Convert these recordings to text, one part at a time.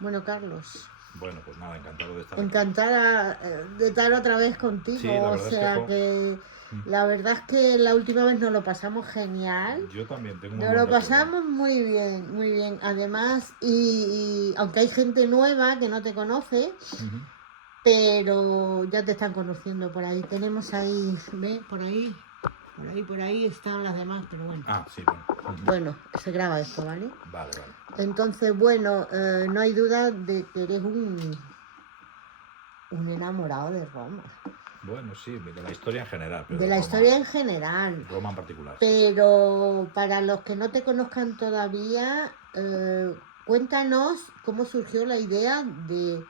Bueno, Carlos, Bueno, pues nada, encantado de estar aquí. encantada de estar otra vez contigo. Sí, la O verdad es que sea que Mm. la verdad es que la última vez nos lo pasamos genial. Yo también tengo muy Nos buen lo recuerdo. pasamos muy bien, muy bien. Además, y aunque hay gente nueva que no te conoce, Ujú. pero ya te están conociendo por ahí. Tenemos ahí, ¿ve? Por ahí están las demás, pero bueno. Ah, sí, bueno. Ujú. Bueno, se graba esto, ¿vale? Vale, vale. Entonces, bueno, no hay duda de que eres un enamorado de Roma. Bueno, sí, de la historia en general, pero De la Roma, historia en general. Roma en particular. Pero para los que no te conozcan todavía, cuéntanos cómo surgió la idea de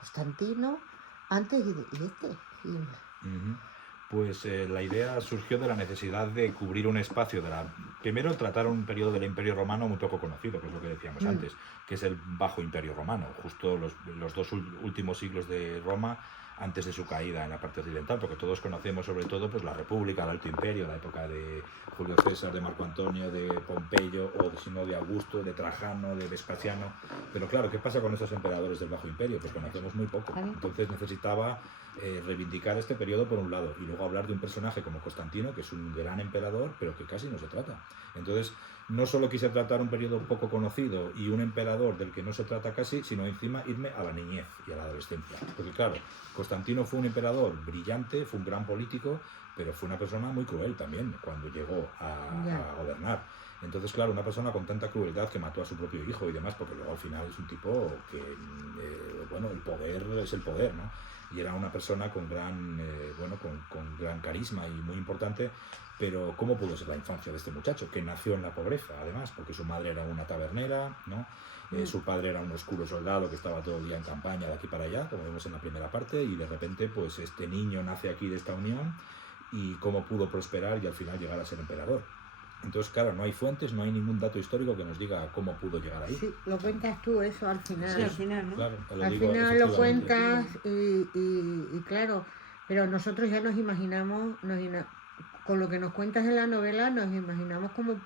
Constantino antes y este. Ujú. Pues la idea surgió de la necesidad de cubrir un espacio primero tratar un periodo del Imperio Romano muy poco conocido, que es lo que decíamos antes, que es el Bajo Imperio Romano, justo los dos últimos siglos de Roma antes de su caída en la parte occidental, porque todos conocemos sobre todo pues la República, el Alto Imperio, la época de Julio César, de Marco Antonio, de Pompeyo, o si no de Augusto, de Trajano, de Vespasiano. Pero claro, ¿qué pasa con esos emperadores del Bajo Imperio? Pues conocemos muy poco. Entonces necesitaba reivindicar este periodo por un lado y luego hablar de un personaje como Constantino, que es un gran emperador, pero que casi no se trata. Entonces, no solo quise tratar un periodo poco conocido y un emperador del que no se trata casi, sino encima irme a la niñez y a la adolescencia. Porque claro, Constantino fue un emperador brillante, fue un gran político, pero fue una persona muy cruel también cuando llegó a gobernar. Entonces, claro, una persona con tanta crueldad que mató a su propio hijo y demás, porque luego al final es un tipo que, bueno, el poder es el poder, ¿no? Y era una persona con gran, con gran carisma y muy importante, pero ¿cómo pudo ser la infancia de este muchacho? Que nació en la pobreza, además, porque su madre era una tabernera, ¿no? Su padre era un oscuro soldado que estaba todo el día en campaña de aquí para allá, como vemos en la primera parte, y de repente, pues este niño nace aquí de esta unión, y cómo pudo prosperar y al final llegar a ser emperador. Entonces, claro, no hay fuentes, no hay ningún dato histórico que nos diga cómo pudo llegar ahí. Sí, lo cuentas tú eso al final. Sí, al final, ¿no? Claro, Al final lo cuentas y claro, pero nosotros ya nos imaginamos, con lo que nos cuentas en la novela, nos imaginamos cómo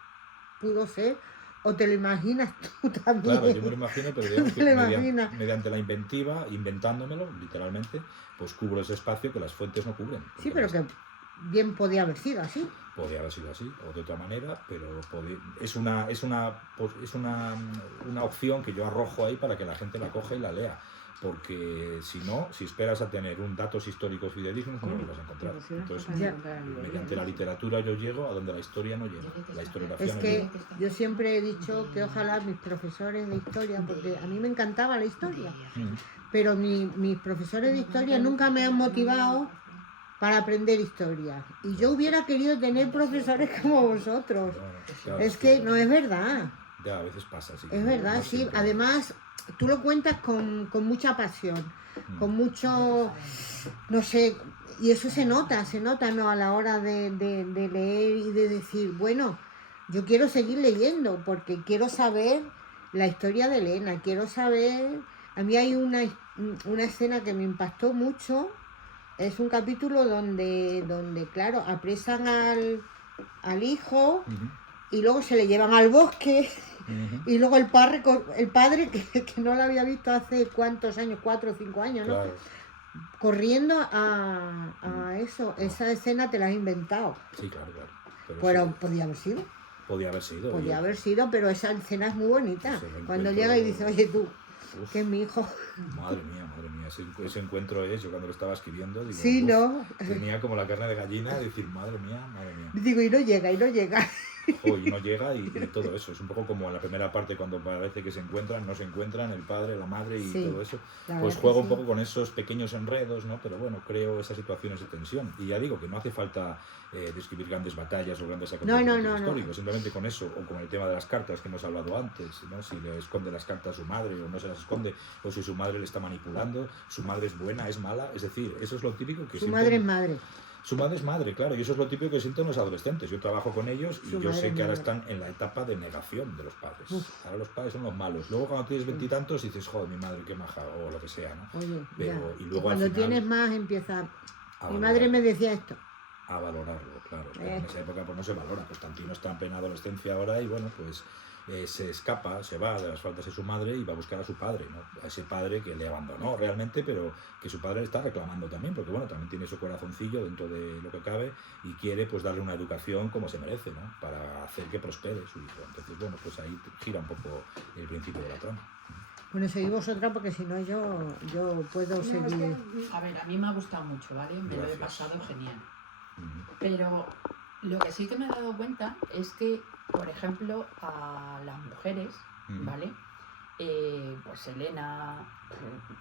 pudo ser, o te lo imaginas tú también. Claro, yo me lo imagino, pero digamos que mediante la inventiva, inventándomelo, literalmente, pues cubro ese espacio que las fuentes no cubren. Sí, pero que bien podía haber sido así. Podría haber sido así, o de otra manera, pero es una opción que yo arrojo ahí para que la gente la coja y la lea. Porque si no, si esperas a tener un datos históricos fidedignos, no los vas a encontrar. Entonces, mediante la literatura yo llego a donde la historia no llega. La historiografía Es no que llega. yo siempre he dicho que ojalá mis profesores de historia, porque a mí me encantaba la historia, pero mis profesores de historia nunca me han motivado para aprender historia. Y yo hubiera querido tener profesores como vosotros. Claro, es que no es verdad. Ya, a veces pasa, sí. Es verdad, sí. Siempre. Además, tú lo cuentas con mucha pasión, con mucho, no sé, y eso se nota, ¿no? A la hora de leer y de decir, bueno, yo quiero seguir leyendo porque quiero saber la historia de Elena, quiero saber. A mí hay una escena que me impactó mucho. Es un capítulo donde claro, apresan al hijo y luego se le llevan al bosque. Y luego el padre que no lo había visto hace cuántos años, 4 o 5 años, ¿no? Claro. Corriendo a eso. Esa escena te la has inventado. Sí, claro. Pero podía haber sido. Podía haber sido, pero esa escena es muy bonita. Cuando llega y dice, oye tú, que es mi hijo. Madre mía. Ese encuentro yo cuando lo estaba escribiendo, digo, sí, ¿no? Tenía como la carne de gallina de decir, madre mía. Digo, y no llega. Y no llega y todo eso. Es un poco como en la primera parte cuando parece que se encuentran, no se encuentran, el padre, la madre y todo eso. Pues juego un poco con esos pequeños enredos, ¿no? Pero bueno, creo esas situaciones de tensión. Y ya digo que no hace falta describir grandes batallas o grandes acontecimientos históricos. Simplemente con eso, o con el tema de las cartas que hemos hablado antes, ¿no? Si le esconde las cartas a su madre o no se las esconde, o si su madre le está manipulando, su madre es buena, es mala. Es decir, eso es lo típico que su madre es madre. Su madre es madre, claro, y eso es lo típico que sienten los adolescentes. Yo trabajo con ellos y yo sé que ahora están en la etapa de negación de los padres. Ahora los padres son los malos. Luego cuando tienes 20 y tantos dices, joder, mi madre, qué maja, o lo que sea, ¿no? Oye, y luego cuando al final, tienes más empieza... Mi madre me decía esto. A valorarlo, claro. En esa época pues no se valora. Constantino está en plena adolescencia ahora y bueno, pues se escapa, se va de las faldas de su madre y va a buscar a su padre, ¿no? A ese padre que le abandonó realmente, pero que su padre le está reclamando también, porque bueno, también tiene su corazoncillo dentro de lo que cabe y quiere pues darle una educación como se merece, ¿no? Para hacer que prospere su hijo. Entonces, bueno, pues ahí gira un poco el principio de la trama. Bueno, seguid vosotras porque si no yo puedo seguir. A ver, a mí me ha gustado mucho, ¿vale? Me lo he Gracias. pasado genial. Ujú. Pero lo que sí que me he dado cuenta es que, por ejemplo, a las mujeres, ¿vale? Pues Elena,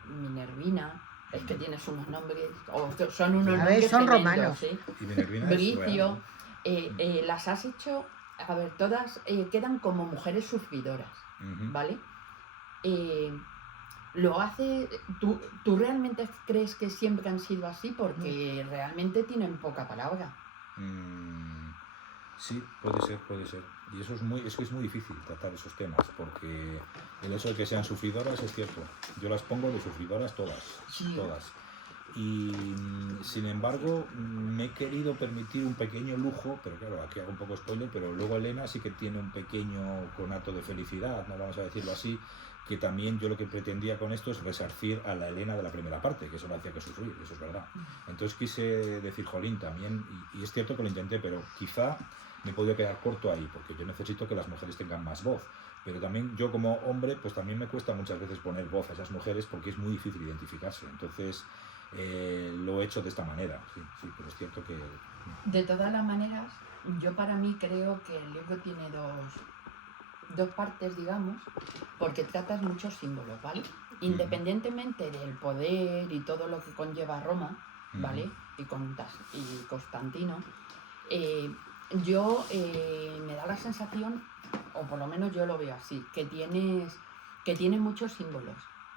Minervina, es que tienes unos nombres, o son unos A ver, nombres son tremendos, romanos. ¿sí? Y Minervina es Bricio, real. las has hecho, a ver, todas quedan como mujeres sufridoras, Ujú. ¿vale? Lo hace, ¿tú realmente crees que siempre han sido así? Porque realmente tienen poca palabra. Sí, puede ser, puede ser. Y eso es muy difícil tratar esos temas, porque el hecho de que sean sufridoras es cierto. Yo las pongo de sufridoras todas, Sí. todas. Y sin embargo, me he querido permitir un pequeño lujo, pero claro, aquí hago un poco spoiler, pero luego Elena sí que tiene un pequeño conato de felicidad, no vamos a decirlo así, que también yo lo que pretendía con esto es resarcir a la Elena de la primera parte, que eso no hacía que sufrir, eso es verdad. Entonces quise decir, jolín, también, y es cierto que lo intenté, pero quizá me he podido quedar corto ahí, porque yo necesito que las mujeres tengan más voz. Pero también yo como hombre, pues también me cuesta muchas veces poner voz a esas mujeres porque es muy difícil identificarse. Entonces lo he hecho de esta manera, sí, sí, pero es cierto que... De todas las maneras, yo para mí creo que el libro tiene dos partes, digamos, porque tratas muchos símbolos, ¿vale? Independientemente del poder y todo lo que conlleva Roma, ¿vale? Y Constantino, me da la sensación, o por lo menos yo lo veo así, que tiene muchos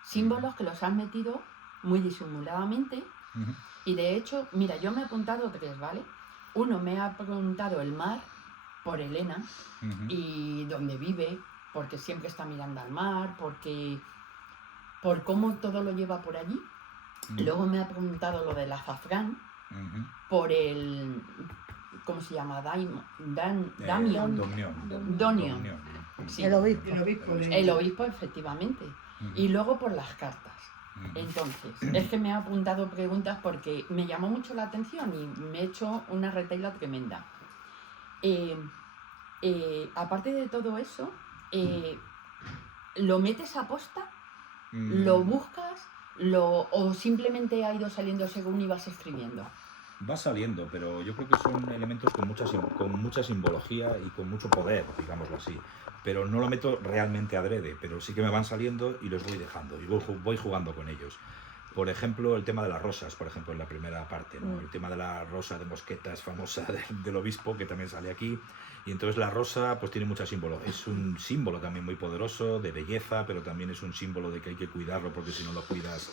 símbolos que los has metido muy disimuladamente. Y de hecho, mira, yo me he apuntado 3, ¿vale? Uno, me ha apuntado el mar por Elena y donde vive, porque siempre está mirando al mar, por cómo todo lo lleva por allí. Luego me ha preguntado lo del azafrán por el... ¿Cómo se llama? Donion. Sí. El obispo. El obispo, efectivamente. Y luego por las cartas. Entonces, es que me ha apuntado preguntas porque me llamó mucho la atención y me he hecho una retahíla tremenda. Aparte de todo eso, ¿lo metes a posta? ¿Lo buscas? ¿O simplemente ha ido saliendo según ibas escribiendo? Va saliendo, pero yo creo que son elementos con mucha simbología y con mucho poder, digámoslo así. Pero no lo meto realmente adrede, pero sí que me van saliendo y los voy dejando y voy jugando con ellos. Por ejemplo, el tema de las rosas, por ejemplo, en la primera parte, ¿no? El tema de la rosa de mosquetas famosa del obispo, que también sale aquí. Y entonces la rosa pues tiene mucha símbolo. Es un símbolo también muy poderoso de belleza, pero también es un símbolo de que hay que cuidarlo porque si no lo cuidas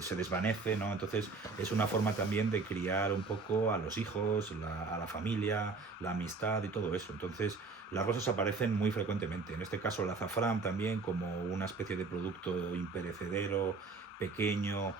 se desvanece, ¿no? Entonces es una forma también de criar un poco a los hijos, a la familia, la amistad y todo eso. Entonces las rosas aparecen muy frecuentemente. En este caso el azafrán también como una especie de producto imperecedero, pequeño,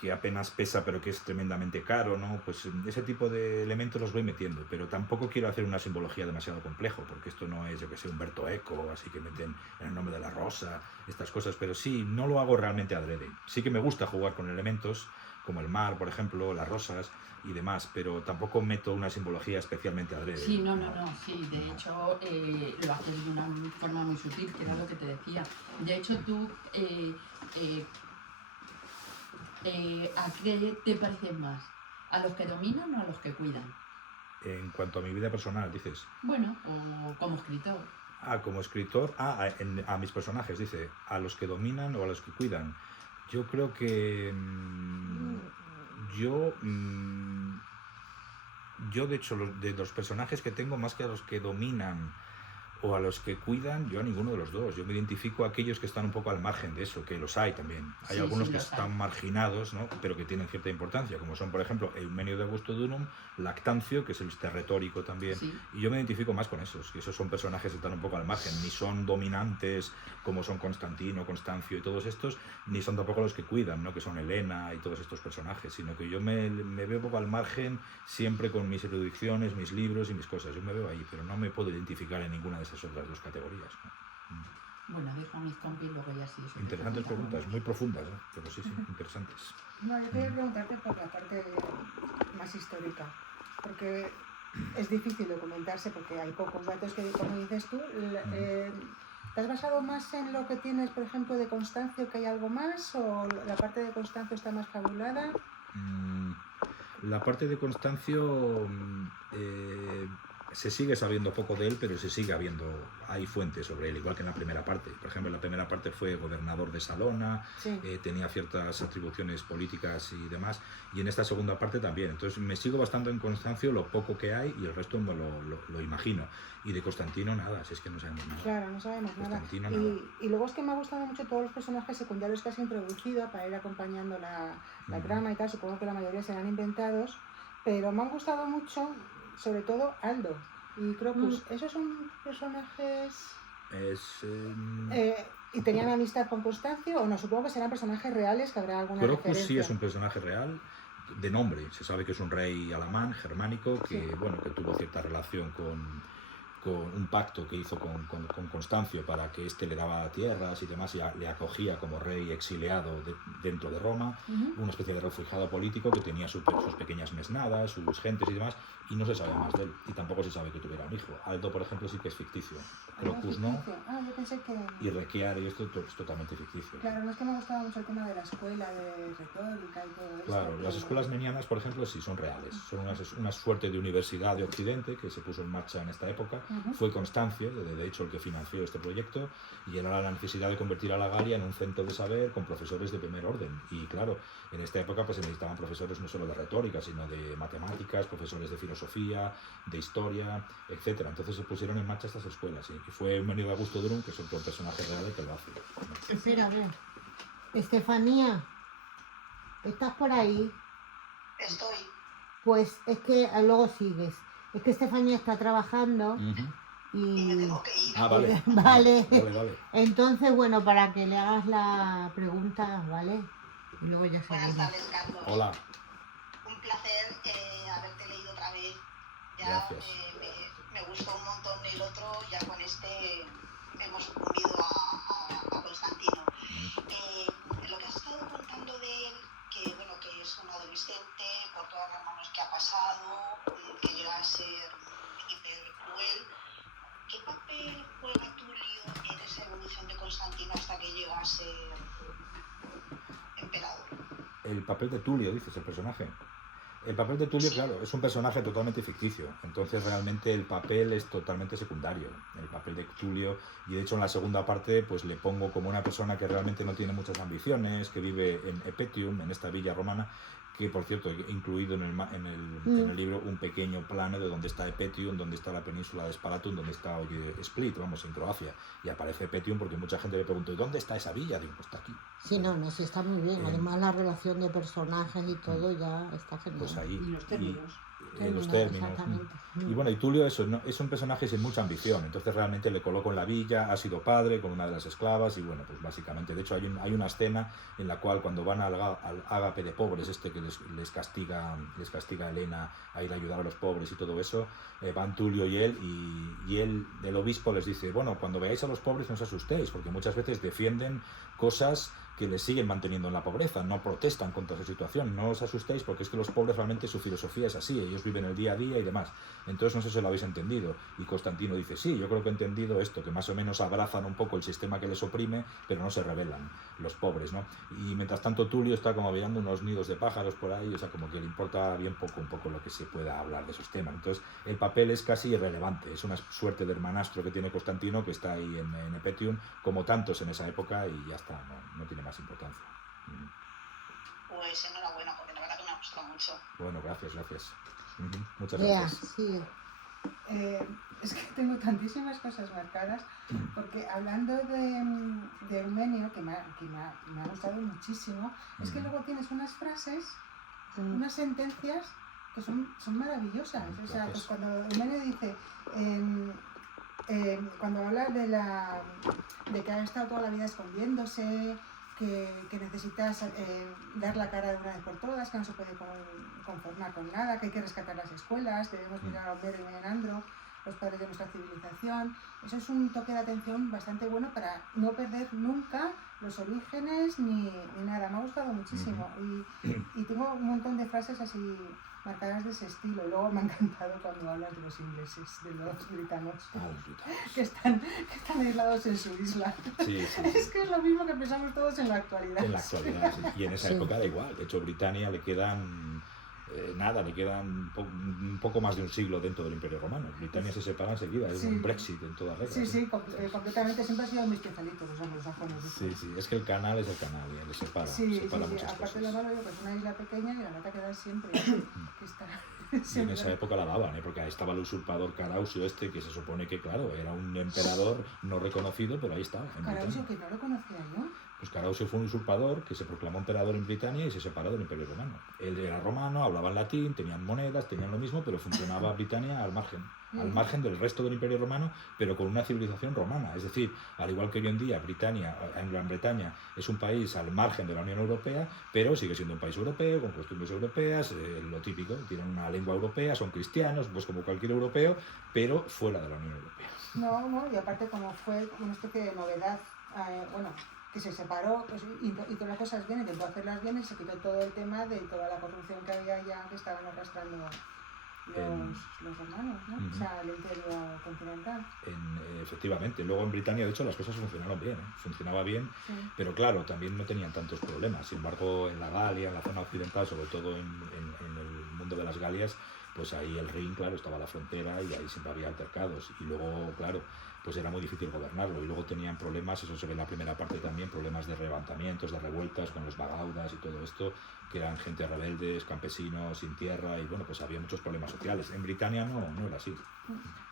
que apenas pesa pero que es tremendamente caro, ¿no? Pues ese tipo de elementos los voy metiendo, pero tampoco quiero hacer una simbología demasiado complejo, porque esto no es, yo que sé, Humberto Eco, así que meten en el nombre de la rosa, estas cosas, pero sí, no lo hago realmente adrede. Sí que me gusta jugar con elementos, como el mar, por ejemplo, las rosas y demás, pero tampoco meto una simbología especialmente adrede. Sí, no, sí, de hecho lo haces de una forma muy sutil, que era lo que te decía. De hecho tú... ¿a qué te parecen más? ¿A los que dominan o a los que cuidan? En cuanto a mi vida personal, dices. Bueno, o como escritor. Como escritor, a mis personajes, dice, a los que dominan o a los que cuidan. Yo creo que yo de hecho, de los personajes que tengo, más que a los que dominan o a los que cuidan, yo a ninguno de los dos. Yo me identifico a aquellos que están un poco al margen de eso, que los hay también. Hay algunos que están marginados, ¿no? Pero que tienen cierta importancia, como son, por ejemplo, Eumenio de Augusto Dunum, Lactancio, que es este retórico también. Sí. Y yo me identifico más con esos, que esos son personajes que están un poco al margen, ni son dominantes como son Constantino, Constancio y todos estos, ni son tampoco los que cuidan, ¿no? Que son Helena y todos estos personajes, sino que yo me veo un poco al margen, siempre con mis erudiciones, mis libros y mis cosas. Yo me veo ahí, pero no me puedo identificar en ninguna de esas otras dos categorías, ¿no? Bueno, dijo mis compis, luego ya sí. Interesantes preguntas, muy profundas, ¿no? Pero sí, interesantes. No, yo quería preguntarte por la parte más histórica, porque es difícil documentarse porque hay pocos datos que, como dices tú, ¿te has basado más en lo que tienes, por ejemplo, de Constancio, que hay algo más, o la parte de Constancio está más fabulada? La parte de Constancio se sigue sabiendo poco de él, pero se sigue habiendo, hay fuentes sobre él, igual que en la primera parte. Por ejemplo, en la primera parte fue gobernador de Salona, Sí. tenía ciertas atribuciones políticas y demás, y en esta segunda parte también. Entonces me sigo bastante en Constancio lo poco que hay y el resto me lo imagino. Y de Constantino nada, si es que no sabemos nada. Claro, no sabemos nada. Constantino nada. Y luego es que me ha gustado mucho todos los personajes secundarios que has introducido para ir acompañando la trama y tal. Supongo que la mayoría serán inventados, pero me han gustado mucho, sobre todo Aldo y Crocus. ¿Esos son personajes y tenían amistad con Constancio o no? Supongo que serán personajes reales, que habrá alguna Crocus referencia. sí es un personaje real, de nombre. Se sabe que es un rey alamán, germánico, que, Sí. bueno, que tuvo cierta relación con un pacto que hizo con Constancio para que éste le daba tierras y demás, y le acogía como rey exiliado dentro de Roma, una especie de refugiado político que tenía sus pequeñas mesnadas, sus gentes y demás, y no se sabe más de él, y tampoco se sabe que tuviera un hijo. Aldo, por ejemplo, sí que es ficticio, Crocus no, Yo pensé que... y Requiar y esto es totalmente ficticio. Claro, no es que me gustaba mucho el tema de la escuela, de retórica y todo eso. Claro, las escuelas menianas, por ejemplo, sí son reales. Son una suerte de universidad de Occidente que se puso en marcha en esta época. Fue Constancio, de hecho, el que financió este proyecto, y era la necesidad de convertir a la Galia en un centro de saber con profesores de primer orden. Y claro, en esta época pues se necesitaban profesores no solo de retórica, sino de matemáticas, profesores de filosofía, de historia, etcétera. Entonces se pusieron en marcha estas escuelas, y fue Eumenio de Augusto Durum, que es otro personaje real, el que lo hace. Espera, a ver. Estefanía, ¿estás por ahí? Estoy. Pues es que luego sigues. Es que Estefanía está trabajando Y me y... tengo que ir. Ah, vale. Vale. Vale. Entonces, bueno, para que le hagas la pregunta, ¿vale? Y luego ya Buenas seguimos. tardes, Carlos. Hola. Un placer haberte leído otra vez. Ya Gracias. me gustó un montón el otro, ya con este hemos unido a Constantino. Lo que has estado contando de él, que bueno, que es un adolescente, por todas las manos que ha pasado, que llega a ser hiper cruel. ¿Qué papel juega Tulio en esa evolución de Constantino hasta que llega a ser emperador? El papel de Tulio, dices, el personaje. El papel de Tulio, claro, es un personaje totalmente ficticio, entonces realmente el papel es totalmente secundario, el papel de Tulio, y de hecho en la segunda parte pues le pongo como una persona que realmente no tiene muchas ambiciones, que vive en Epetium, en esta villa romana, que por cierto he incluido en el libro un pequeño plano de donde está Epetium, donde está la península de Spalatum, donde está hoy Split, vamos, en Croacia, y aparece Epetium porque mucha gente le preguntó ¿y dónde está esa villa? Digo, pues está aquí. Sí, no, sí está muy bien. Además la relación de personajes y todo ya está genial. Pues ahí. Y los términos. Los términos. Exactamente. Y bueno, y Tulio eso, ¿no? Es un personaje sin mucha ambición, entonces realmente le coloco en la villa, ha sido padre con una de las esclavas y bueno, pues básicamente, de hecho hay una escena en la cual cuando van al ágape de pobres, que les castiga a Helena a ir a ayudar a los pobres y todo eso, van Tulio y él, y él, el obispo, les dice, bueno, cuando veáis a los pobres no os asustéis, porque muchas veces defienden cosas que les siguen manteniendo en la pobreza, no protestan contra su situación, no os asustéis porque es que los pobres realmente su filosofía es así, ellos viven el día a día y demás, entonces no sé si lo habéis entendido, y Constantino dice, sí, yo creo que he entendido esto, que más o menos abrazan un poco el sistema que les oprime, pero no se rebelan los pobres, ¿no? Y mientras tanto Tulio está como mirando unos nidos de pájaros por ahí, o sea, como que le importa bien poco un poco lo que se pueda hablar de esos temas, entonces el papel es casi irrelevante, es una suerte de hermanastro que tiene Constantino, que está ahí en Epetium, como tantos en esa época, y ya está, no tiene más importancia. Pues enhorabuena, porque la verdad que me ha gustado mucho. Bueno, gracias. Muchas Ya, gracias. sí. Es que tengo tantísimas cosas marcadas, porque hablando de Eumenio, que me ha gustado muchísimo, es que luego tienes unas frases, unas sentencias que son maravillosas. O sea, pues cuando Eumenio dice, cuando habla de que ha estado toda la vida escondiéndose, que necesitas dar la cara de una vez por todas, que no se puede conformar con nada, que hay que rescatar las escuelas, que debemos mirar a Homero y Menandro. los padres de nuestra civilización. Eso es un toque de atención bastante bueno para no perder nunca los orígenes ni nada. Me ha gustado muchísimo y tengo un montón de frases así marcadas de ese estilo. Y luego me ha encantado cuando hablas de los ingleses, de los britanos, que están aislados en su isla. Sí. Es que es lo mismo que pensamos todos en la actualidad. En la actualidad, sí. Y en esa época da igual. De hecho, Britania le quedan un poco más de un siglo dentro del Imperio Romano. Britania se separa enseguida, es un Brexit en toda regla. Sí, completamente. Siempre ha sido mis especialitos los anglosajones. Sí, es que el canal es el canal, y le separa muchas Aparte cosas. de lo malo, es una isla pequeña y la nota queda siempre. Que está Y en esa época la daban, porque ahí estaba el usurpador Caraucio que se supone que, claro, era un emperador no reconocido, pero ahí estaba. Caraucio, que no lo conocía yo. Pues Caraucio fue un usurpador que se proclamó emperador en Britania y se separó del Imperio Romano. Él era romano, hablaba en latín, tenían monedas, tenían lo mismo, pero funcionaba Britania al margen del resto del Imperio Romano, pero con una civilización romana. Es decir, al igual que hoy en día Britania, en Gran Bretaña, es un país al margen de la Unión Europea, pero sigue siendo un país europeo, con costumbres europeas, lo típico, tienen una lengua europea, son cristianos, pues como cualquier europeo, pero fuera de la Unión Europea. No, y aparte como fue una especie de novedad, que se separó pues, y todas las cosas bien, intentó hacerlas bien y se quitó todo el tema de toda la corrupción que había ya que estaban arrastrando los romanos, ¿no? O sea, el imperio continental. Efectivamente, luego en Britania de hecho las cosas funcionaron bien, funcionaba bien, Sí. pero claro, también no tenían tantos problemas. Sin embargo, en la Galia, en la zona occidental, sobre todo en el mundo de las Galias, pues ahí el Rin, claro, estaba a la frontera y ahí siempre había altercados. Y luego, claro, pues era muy difícil gobernarlo. Y luego tenían problemas, eso se ve en la primera parte también, problemas de levantamientos, de revueltas con los bagaudas y todo esto, que eran gente rebeldes, campesinos, sin tierra, y bueno, pues había muchos problemas sociales. En Britania no era así.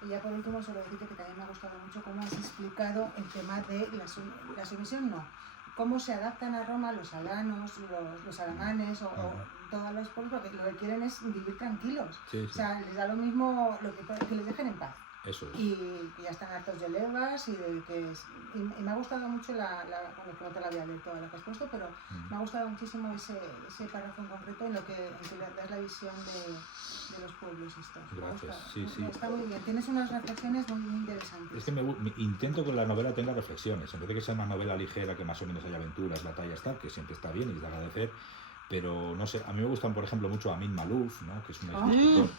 Y ya por último, solo decirte que también me ha gustado mucho cómo has explicado el tema de la sumisión, cómo se adaptan a Roma los alanos, los alamanes o todos los pueblos, porque lo que quieren es vivir tranquilos. Sí. O sea, les da lo mismo que les dejen en paz. Eso es. Y que ya están hartos de levas y de que y me ha gustado mucho bueno, que no te la había leído toda la que has puesto, pero me ha gustado muchísimo ese párrafo en concreto en que le das la visión de los pueblos estos. Gracias, Sí. Está muy bien, tienes unas reflexiones muy interesantes. Es que intento que la novela tenga reflexiones, en vez de que sea una novela ligera que más o menos haya aventuras, batallas, tal, que siempre está bien y es de agradecer. Pero no sé, a mí me gustan, por ejemplo, mucho Amin Maalouf, ¿no? Que es un escritor.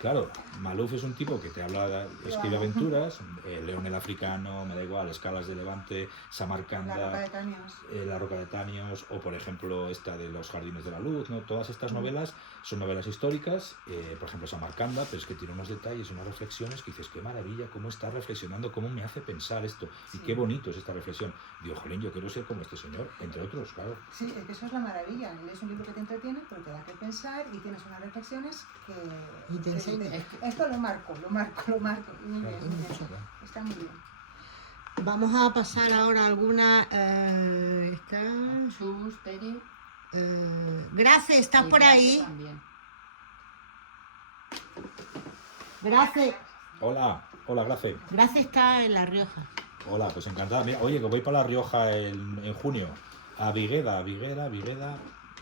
Claro, Maalouf es un tipo que te habla, escribe aventuras, León el Africano, me da igual, Escalas de Levante, Samarcanda, La Roca de Tanios, o por ejemplo esta de Los Jardines de la Luz, ¿no? Todas estas novelas son novelas históricas, por ejemplo Samarcanda, pero es que tiene unos detalles, unas reflexiones que dices, qué maravilla, cómo está reflexionando, cómo me hace pensar esto, y qué bonito es esta reflexión. Digo, jolín, yo quiero ser como este señor, entre otros, claro. Sí, es que eso es la maravilla, es un libro que te entretiene, pero te da que pensar y tienes unas reflexiones que... Y te enseña. Esto lo marco. Muy bien. Está muy bien. Vamos a pasar ahora a alguna... Sus, Tere. Gracias, ¿estás Y por Grace ahí? también. Gracias. Hola, Grace. Gracias está en La Rioja. Hola, pues encantada. Mira, oye, que voy para La Rioja en junio, a Vigueda,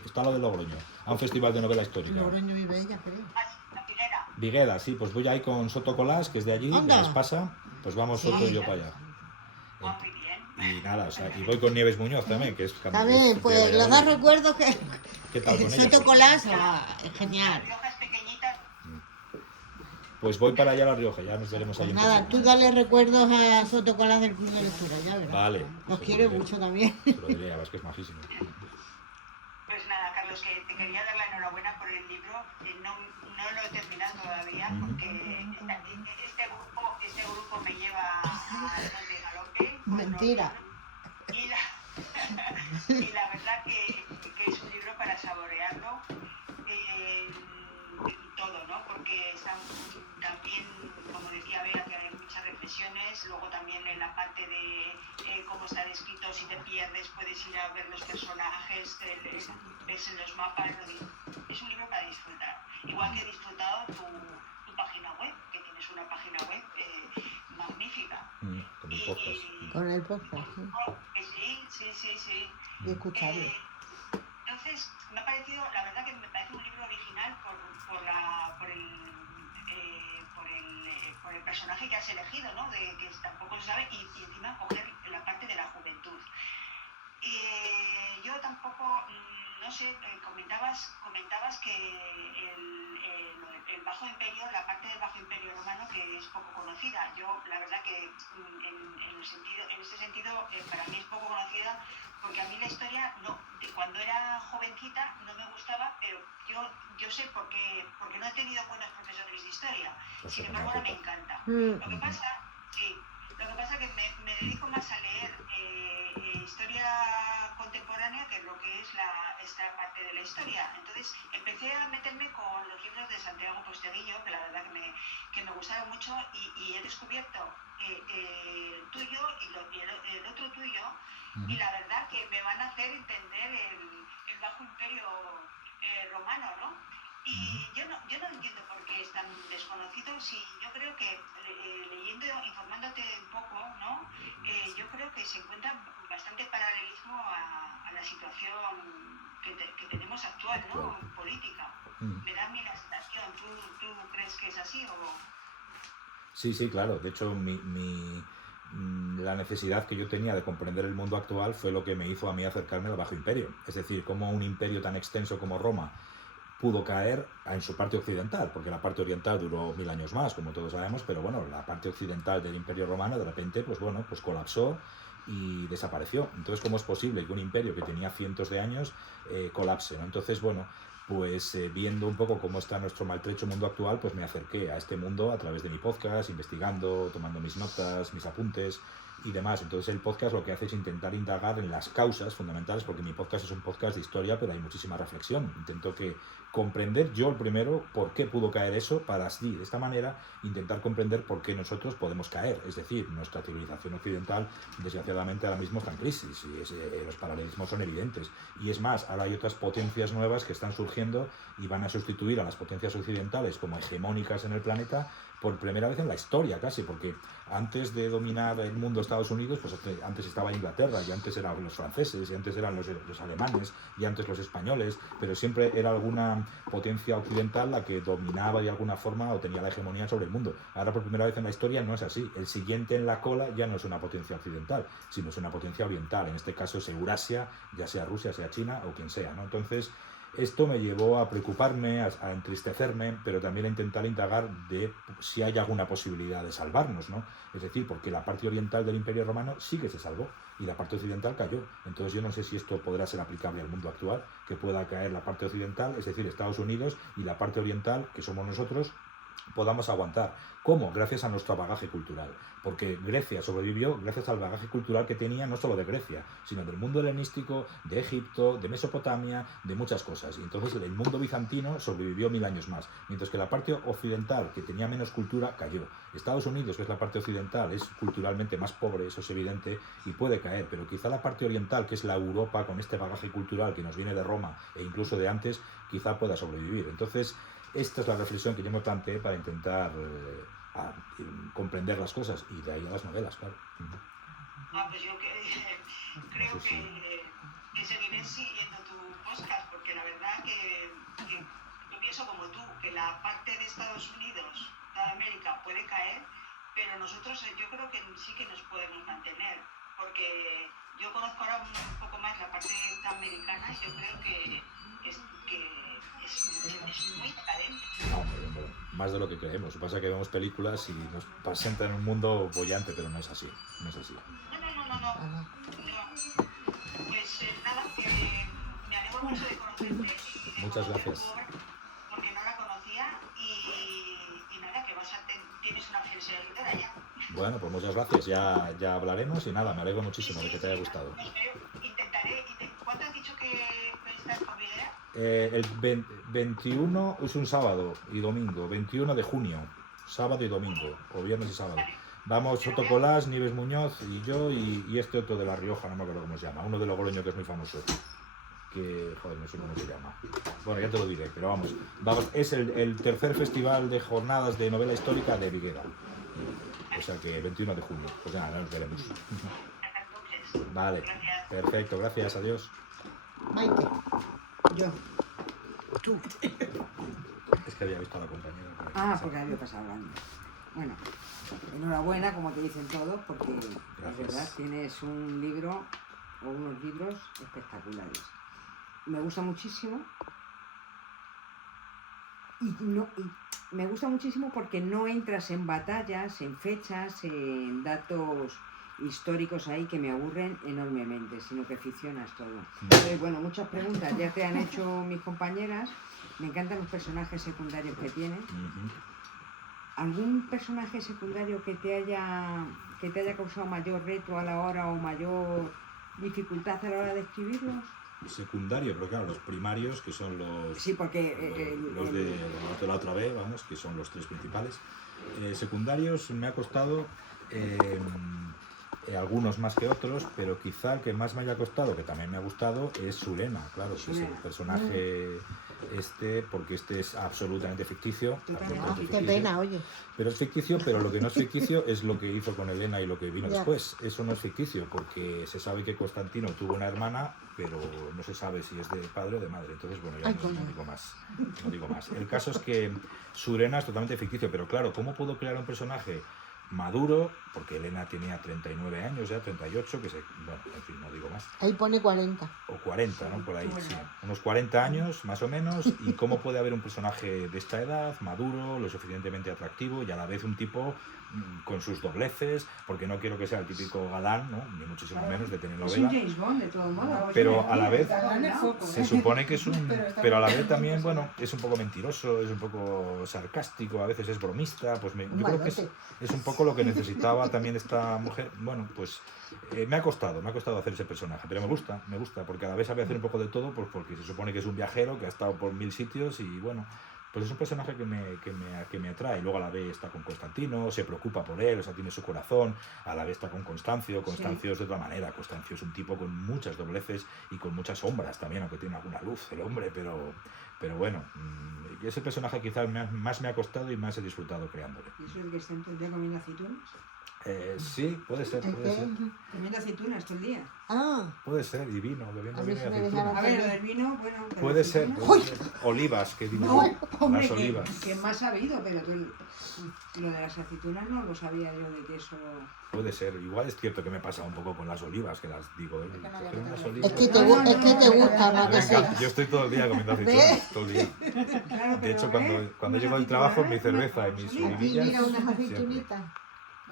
está lo de Logroño, a un festival de novela histórica. Logroño y Bella, creo. La Figuera. Vigueda, sí, pues voy ahí con Soto Colás, que es de allí, Anda. de Espasa, pues vamos Soto y yo para allá. Muy bien. Y nada, o sea, y voy con Nieves Muñoz también, que es Está bien, pues los dos recuerdos que... ¿Qué tal con ella? Soto Colás, es genial. La Rioja es pequeñita. Pues voy para allá a La Rioja, ya nos veremos ahí Pues en nada, persona. tú dale recuerdos a Soto Colás del Club de Lectura, ya verás. Vale. Los se lo quiero diré. mucho también. Se lo diré, a ver, es que es majísimo. Pues nada, Carlos, que te quería dar la enhorabuena por el libro. No lo he terminado todavía porque este grupo me lleva a de galope. Mentira. Y la verdad que es un libro para saborearlo todo, ¿no? Porque están también, como decía Bea, que hay muchas reflexiones, luego también en la parte de cómo están escritos, si te pierdes puedes ir a ver los personajes, ves en los mapas, es un libro para disfrutar. Igual que he disfrutado tu página web, que tienes una página web magnífica. Con el podcast. Con el podcast, ¿sí? Sí. Y escucharlo. Entonces, me ha parecido, la verdad que me parece un libro original por por el personaje que has elegido, ¿no? Que tampoco se sabe, y encima coger la parte de la juventud. Yo tampoco, no sé, comentabas que el Bajo Imperio, la parte del Bajo Imperio romano, que es poco conocida. Yo, la verdad que en ese sentido, para mí es poco conocida, porque a mí la historia, cuando era jovencita, no me gustaba, pero yo sé porque no he tenido buenos profesores de historia. Sin embargo, ahora me encanta. Lo que pasa es que me dedico más a leer historia contemporánea que lo que es esta parte de la historia. Entonces empecé a meterme con los libros de Santiago Posteguillo, que la verdad que me gustaron mucho, y he descubierto el tuyo y el otro tuyo, y la verdad que me van a hacer entender el Bajo Imperio romano, ¿no? Y yo no entiendo por qué es tan desconocido. Si yo creo que leyendo, informándote un poco, ¿no? Yo creo que se encuentra bastante paralelismo a la situación que tenemos actual, ¿no? Política. Me da a mí la sensación. ¿Tú crees que es así o...? Sí, claro. De hecho, la necesidad que yo tenía de comprender el mundo actual fue lo que me hizo a mí acercarme al Bajo Imperio. Es decir, cómo un imperio tan extenso como Roma pudo caer en su parte occidental, porque la parte oriental duró 1000 años más, como todos sabemos, pero bueno, la parte occidental del Imperio Romano de repente, pues colapsó y desapareció. Entonces, ¿cómo es posible que un imperio que tenía cientos de años colapse, ¿no? Entonces, bueno, pues viendo un poco cómo está nuestro maltrecho mundo actual, pues me acerqué a este mundo a través de mi podcast, investigando, tomando mis notas, mis apuntes y demás. Entonces el podcast lo que hace es intentar indagar en las causas fundamentales, porque mi podcast es un podcast de historia, pero hay muchísima reflexión. Intento comprender yo el primero por qué pudo caer eso, para así, de esta manera, intentar comprender por qué nosotros podemos caer. Es decir, nuestra civilización occidental, desgraciadamente, ahora mismo está en crisis, y los paralelismos son evidentes. Y es más, ahora hay otras potencias nuevas que están surgiendo y van a sustituir a las potencias occidentales como hegemónicas en el planeta por primera vez en la historia casi, porque antes de dominar el mundo Estados Unidos, pues antes estaba Inglaterra, y antes eran los franceses, y antes eran los alemanes, y antes los españoles, pero siempre era alguna potencia occidental la que dominaba de alguna forma o tenía la hegemonía sobre el mundo. Ahora por primera vez en la historia no es así. El siguiente en la cola ya no es una potencia occidental, sino es una potencia oriental. En este caso es Eurasia, ya sea Rusia, sea China o quien sea, ¿no? Entonces, esto me llevó a preocuparme, a entristecerme, pero también a intentar indagar de si hay alguna posibilidad de salvarnos, ¿no? Es decir, porque la parte oriental del Imperio Romano sí que se salvó y la parte occidental cayó. Entonces yo no sé si esto podrá ser aplicable al mundo actual, que pueda caer la parte occidental, es decir, Estados Unidos, y la parte oriental, que somos nosotros, podamos aguantar. ¿Cómo? Gracias a nuestro bagaje cultural. Porque Grecia sobrevivió gracias al bagaje cultural que tenía, no solo de Grecia, sino del mundo helenístico, de Egipto, de Mesopotamia, de muchas cosas. Y entonces el mundo bizantino sobrevivió 1000 años más, mientras que la parte occidental, que tenía menos cultura, cayó. Estados Unidos, que es la parte occidental, es culturalmente más pobre, eso es evidente, y puede caer, pero quizá la parte oriental, que es la Europa, con este bagaje cultural que nos viene de Roma e incluso de antes, quizá pueda sobrevivir. Entonces, esta es la reflexión que yo me planteé para intentar comprender las cosas, y de ahí a las novelas, claro. Pues yo creo que seguiré siguiendo tu podcast, porque la verdad que yo pienso como tú, que la parte de Estados Unidos, de América, puede caer, pero nosotros yo creo que sí que nos podemos mantener, porque yo conozco ahora un poco más la parte americana, y yo creo que es muy decadente. Más de lo que creemos. Lo que pasa es que vemos películas y nos presentan en un mundo bollante, pero no es así. No es así. No. Pues nada, que me alegro mucho de conocerte. Muchas gracias. Porque no la conocía, y nada, que tienes una fiel seguidora ya. Bueno, pues muchas gracias. Ya hablaremos, y nada, me alegro muchísimo de que te haya gustado. Intentaré. ¿Cuánto has dicho que estás con mi idea? El 21 es un sábado y domingo, 21 de junio, sábado y domingo, o viernes y sábado. Vamos Soto Colás, Nieves Muñoz y yo, y este otro de La Rioja, no me acuerdo cómo se llama, uno de Logroño que es muy famoso, que, joder, no sé cómo se llama. Bueno, ya te lo diré, pero vamos, es el tercer festival de jornadas de novela histórica de Viguera. O sea que 21 de junio, pues nada, nos veremos. Vale, perfecto, gracias, adiós. Maite, yo, tú. Es que había visto a la compañera. Porque había pasado hablando. Bueno, enhorabuena, como te dicen todos, porque Gracias. es verdad, tienes un libro o unos libros espectaculares. Me gusta muchísimo. Y me gusta muchísimo porque no entras en batallas, en fechas, en datos históricos ahí que me aburren enormemente, sino que ficcionas todo. Entonces, bueno, muchas preguntas ya te han hecho mis compañeras. Me encantan los personajes secundarios que tienes. ¿Algún personaje secundario que te haya causado mayor reto a la hora o mayor dificultad a la hora de escribirlos? Secundario, pero claro, los primarios, que son los... Sí, porque los de la otra vez, vamos, que son los tres principales. Secundarios me ha costado algunos más que otros, pero quizá el que más me haya costado, que también me ha gustado, es Surena, claro, que es el personaje porque es absolutamente ficticio. Qué pena, oye. Pero es ficticio, pero lo que no es ficticio es lo que hizo con Elena y lo que vino Ya. después. Eso no es ficticio, porque se sabe que Constantino tuvo una hermana, pero no se sabe si es de padre o de madre. Entonces, bueno, ya no digo más. No digo más. El caso es que Surena es totalmente ficticio, pero claro, ¿cómo puedo crear un personaje maduro? Porque Elena tenía 39 años, ya 38, bueno, en fin, no digo más. Ahí pone 40. O 40, ¿no? Por ahí, sí. Unos 40 años, más o menos. ¿Y cómo puede haber un personaje de esta edad, maduro, lo suficientemente atractivo y a la vez un tipo con sus dobleces? Porque no quiero que sea el típico galán, ¿no? Ni muchísimo menos de es un telenovela. James Bond, de todo modo. Pero a la vez se ¿eh? supone que es pero a la vez también, bueno, es un poco mentiroso, es un poco sarcástico, a veces es bromista, pues yo creo que es un poco lo que necesitaba también esta mujer. Bueno, pues me ha costado hacer ese personaje, pero me gusta, porque a la vez sabe hacer un poco de todo, pues porque se supone que es un viajero que ha estado por 1000 sitios y bueno, pues es un personaje que me atrae. Luego a la vez está con Constantino, se preocupa por él, o sea, tiene su corazón. A la vez está con Constancio es de otra manera. Constancio es un tipo con muchas dobleces y con muchas sombras también, aunque tiene alguna luz el hombre, pero bueno, ese personaje quizás más me ha costado y más he disfrutado creándole. ¿Y eso de que estén todo el día comiendo aceitunas? Sí, puede ser. Comiendo aceitunas todo el día. Puede ser, y vino, bebiendo A mí vino y sí me aceituna. dejaron. A ver, lo del vino, bueno... pero Puede ser, aceitunas- olivas, que digo, No, hombre, las olivas. que más sabido, pero lo de las aceitunas no lo sabía yo de que eso... Puede ser, igual es cierto que me pasa un poco con las olivas, que las digo, coger unas Es olivas. que te gusta, ¿no? Me Que sí. encanta. Yo estoy todo el día comiendo aceitunas, todo el día. Claro, De hecho, pero, cuando unas llego del trabajo, mi aceitunas, cerveza y mis unas Aquí olivillas. mira unas siempre. aceitunitas.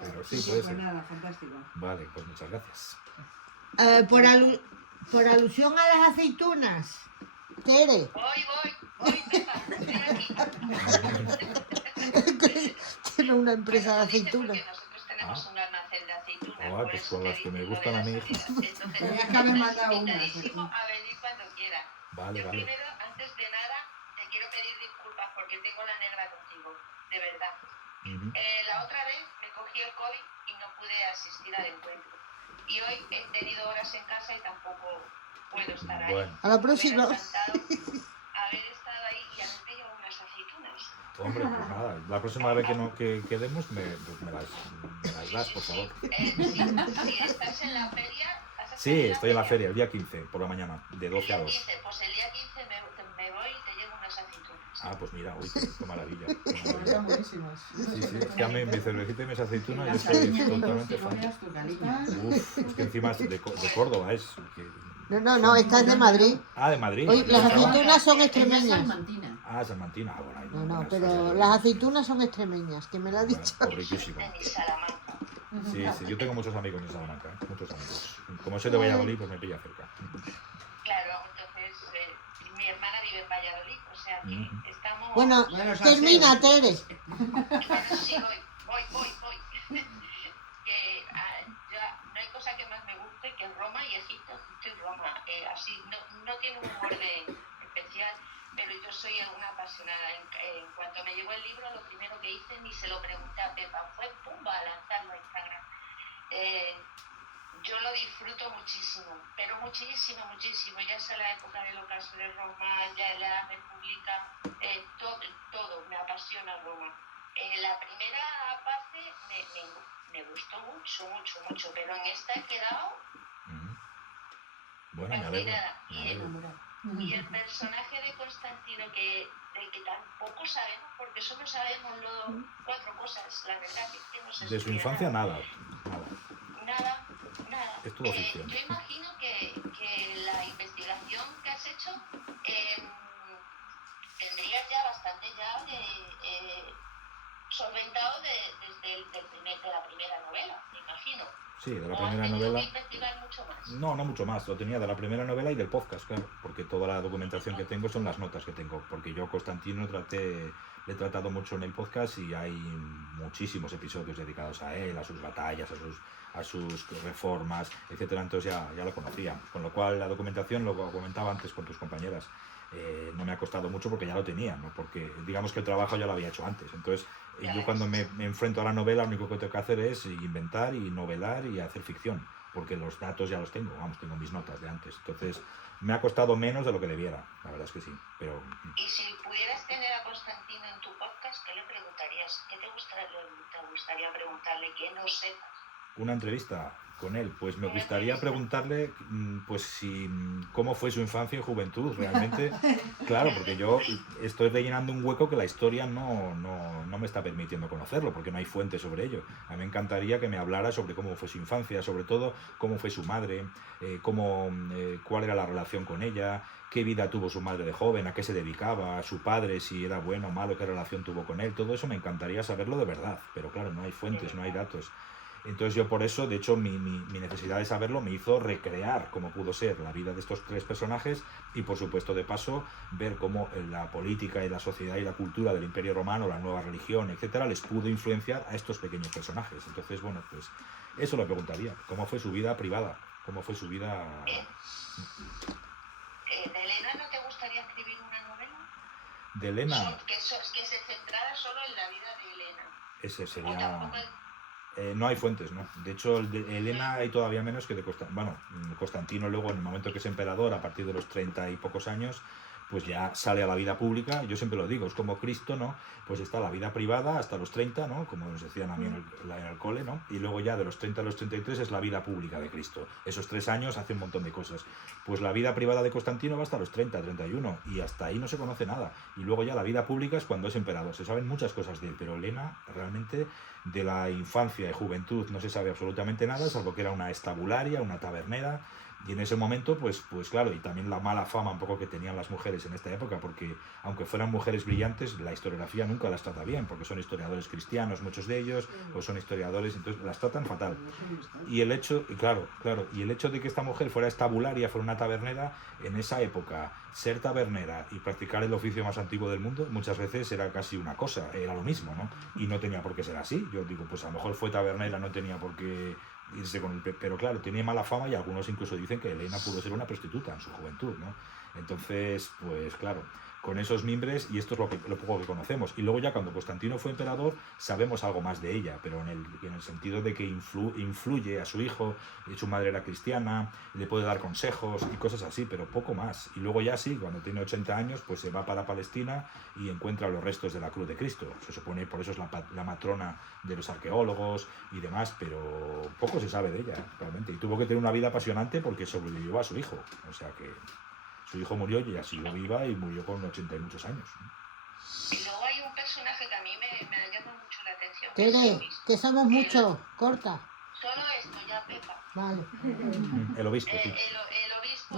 Pero sí, Sí, puede pues ser. nada, fantástico. Vale, pues muchas gracias. Por alusión a las aceitunas, Tere, Voy, Pepa, estoy aquí. tiene una empresa de Lo dice aceitunas. porque nosotros tenemos un almacén de aceitunas. Ah, por pues eso con te las que digo me lo de gustan a las mí. olivas. Entonces, Tenías que haber mandado unas invitadísimo aquí. a venir cuando quiera. Vale, Yo vale. primero, antes de nada, te quiero pedir disculpas porque tengo la negra contigo, de verdad. Ujú. La otra vez me cogí el COVID y no pude asistir al encuentro. Y hoy he tenido horas en casa y tampoco puedo estar ahí. Bueno, A la Me próxima. hubiera encantado haber estado ahí y haberte llevado unas aceitunas. hombre, pues nada, la próxima vez que quedemos pues me las das, por favor. Si estás en la feria... ¿vas a estar Sí, estoy en la feria, el día 15, por la mañana, de El 12 a día 2. 15, pues el día 15 me voy y te llevo unas aceitunas. Ah, pues mira, uy, qué maravilla. Qué Están maravilla. buenísimas. Sí, sí, es que a mí mi cervecita y mis aceitunas, yo Las soy aliñaditos, totalmente si no fan. veas tu cariño. Uf, es que encima es de Córdoba, es. No, esta es de Madrid. Ah, de Madrid. Oye, las Pensaba- aceitunas son Ella es extremeñas. salmantina. Ah, Salmantina. Ah, bueno, ahí No, buenas, pero ahí, las aceitunas son extremeñas, que me lo ha bueno, dicho. pues riquísimo. De mi Salamanca. Sí, sí, yo tengo muchos amigos en Salamanca, muchos amigos. Como soy de Valladolid, pues me pilla cerca. Claro, entonces mi hermana vive en Valladolid, o sea que Ujú. estamos... Bueno, Bueno, termina, Tere. Bueno, sí, voy. Que no hay cosa que más me guste que Roma y Egipto. Egipto y Roma. Así, no tiene un orden especial, pero yo soy una apasionada. En cuanto me llegó el libro, lo primero que hice, ni se lo pregunté a Pepa, fue pumba a lanzarlo a Instagram. Yo lo disfruto muchísimo, pero muchísimo. Ya sea la época del ocaso de Roma, ya la República, todo me apasiona Roma. La primera parte me gustó mucho, pero en esta he quedado Ujú. Bueno, me alegro. fascinada. Me Y alegro. Y el personaje de Constantino, del que tampoco sabemos, porque solo sabemos 4 cosas, la verdad, que no sé De su si infancia nada. nada. Nada. Es todo ficción. Yo imagino que la investigación que has hecho tendrías ya bastante solventado desde de la primera novela, me imagino. Sí, de la ¿O primera has tenido novela. que investigar mucho más? No mucho más. Lo tenía de la primera novela y del podcast, claro. Porque toda la documentación que tengo son las notas que tengo. Porque yo, Constantino, le he tratado mucho en el podcast y hay muchísimos episodios dedicados a él, a sus batallas, a sus reformas, etcétera. Entonces ya lo conocía. Con lo cual la documentación, lo comentaba antes con tus compañeras, no me ha costado mucho porque ya lo tenía, ¿no? Porque digamos que el trabajo ya lo había hecho antes. Entonces yo cuando me enfrento a la novela, lo único que tengo que hacer es inventar y novelar y hacer ficción, porque los datos ya los tengo, tengo mis notas de antes. Entonces me ha costado menos de lo que debiera, la verdad es que sí. Pero... Y si pudieras tener a Constantino en tu podcast, ¿qué le preguntarías? ¿Qué te gustaría preguntarle que no sepas? Una entrevista con él, pues me gustaría preguntarle pues cómo fue su infancia y juventud realmente. Claro, porque yo estoy rellenando un hueco que la historia no me está permitiendo conocerlo, porque no hay fuentes sobre ello. A mí me encantaría que me hablara sobre cómo fue su infancia, sobre todo cómo fue su madre, cuál era la relación con ella, qué vida tuvo su madre de joven, a qué se dedicaba, su padre, si era bueno o malo, qué relación tuvo con él. Todo eso me encantaría saberlo de verdad, pero claro, no hay fuentes, no hay datos. Entonces yo por eso, de hecho, mi necesidad de saberlo me hizo recrear cómo pudo ser la vida de estos 3 personajes y, por supuesto, de paso, ver cómo la política y la sociedad y la cultura del Imperio Romano, la nueva religión, etcétera, les pudo influenciar a estos pequeños personajes. Entonces, bueno, pues eso le preguntaría. ¿Cómo fue su vida privada? ¿Cómo fue su vida...? ¿De Elena no te gustaría escribir una novela? De Elena... Que se centrara solo en la vida de Elena. Ese sería... no hay fuentes, ¿no? De hecho, de Elena hay todavía menos que de Constantino luego, en el momento que es emperador, a partir de los 30 y pocos años, pues ya sale a la vida pública. Yo siempre lo digo, es como Cristo, ¿no? Pues está la vida privada hasta los 30, ¿no? Como nos decían a mí en el cole, ¿no? Y luego ya de los 30 a los 33 es la vida pública de Cristo. Esos 3 años hace un montón de cosas. Pues la vida privada de Constantino va hasta los 30, 31, y hasta ahí no se conoce nada. Y luego ya la vida pública es cuando es emperador. Se saben muchas cosas de él, pero Elena realmente de la infancia y juventud no se sabe absolutamente nada, salvo que era una estabularia, una tabernera. Y en ese momento, pues claro, y también la mala fama un poco que tenían las mujeres en esta época, porque aunque fueran mujeres brillantes, la historiografía nunca las trata bien, porque son historiadores cristianos, muchos de ellos, o son historiadores, entonces las tratan fatal. Y el hecho, y el hecho de que esta mujer fuera estabularia, fuera una tabernera, en esa época, ser tabernera y practicar el oficio más antiguo del mundo, muchas veces era casi una cosa, era lo mismo, ¿no? Y no tenía por qué ser así. Yo digo, pues a lo mejor fue tabernera, no tenía por qué irse con el... Pero claro, tenía mala fama y algunos incluso dicen que Elena pudo ser una prostituta en su juventud, ¿no? Entonces, pues claro, con esos mimbres, y esto es lo poco que conocemos. Y luego ya cuando Constantino fue emperador, sabemos algo más de ella, pero en el sentido de que influye a su hijo, su madre era cristiana, le puede dar consejos y cosas así, pero poco más. Y luego ya sí, cuando tiene 80 años, pues se va para Palestina y encuentra los restos de la cruz de Cristo. Se supone, por eso es la matrona de los arqueólogos y demás, pero poco se sabe de ella, realmente. Y tuvo que tener una vida apasionante porque sobrevivió a su hijo. O sea que su hijo murió y ella siguió viva y murió con 80 y muchos años. Y luego hay un personaje que a mí me llama mucho la atención. Tere, que somos muchos, corta. Solo esto ya, Pepa. Vale. El obispo, sí. El obispo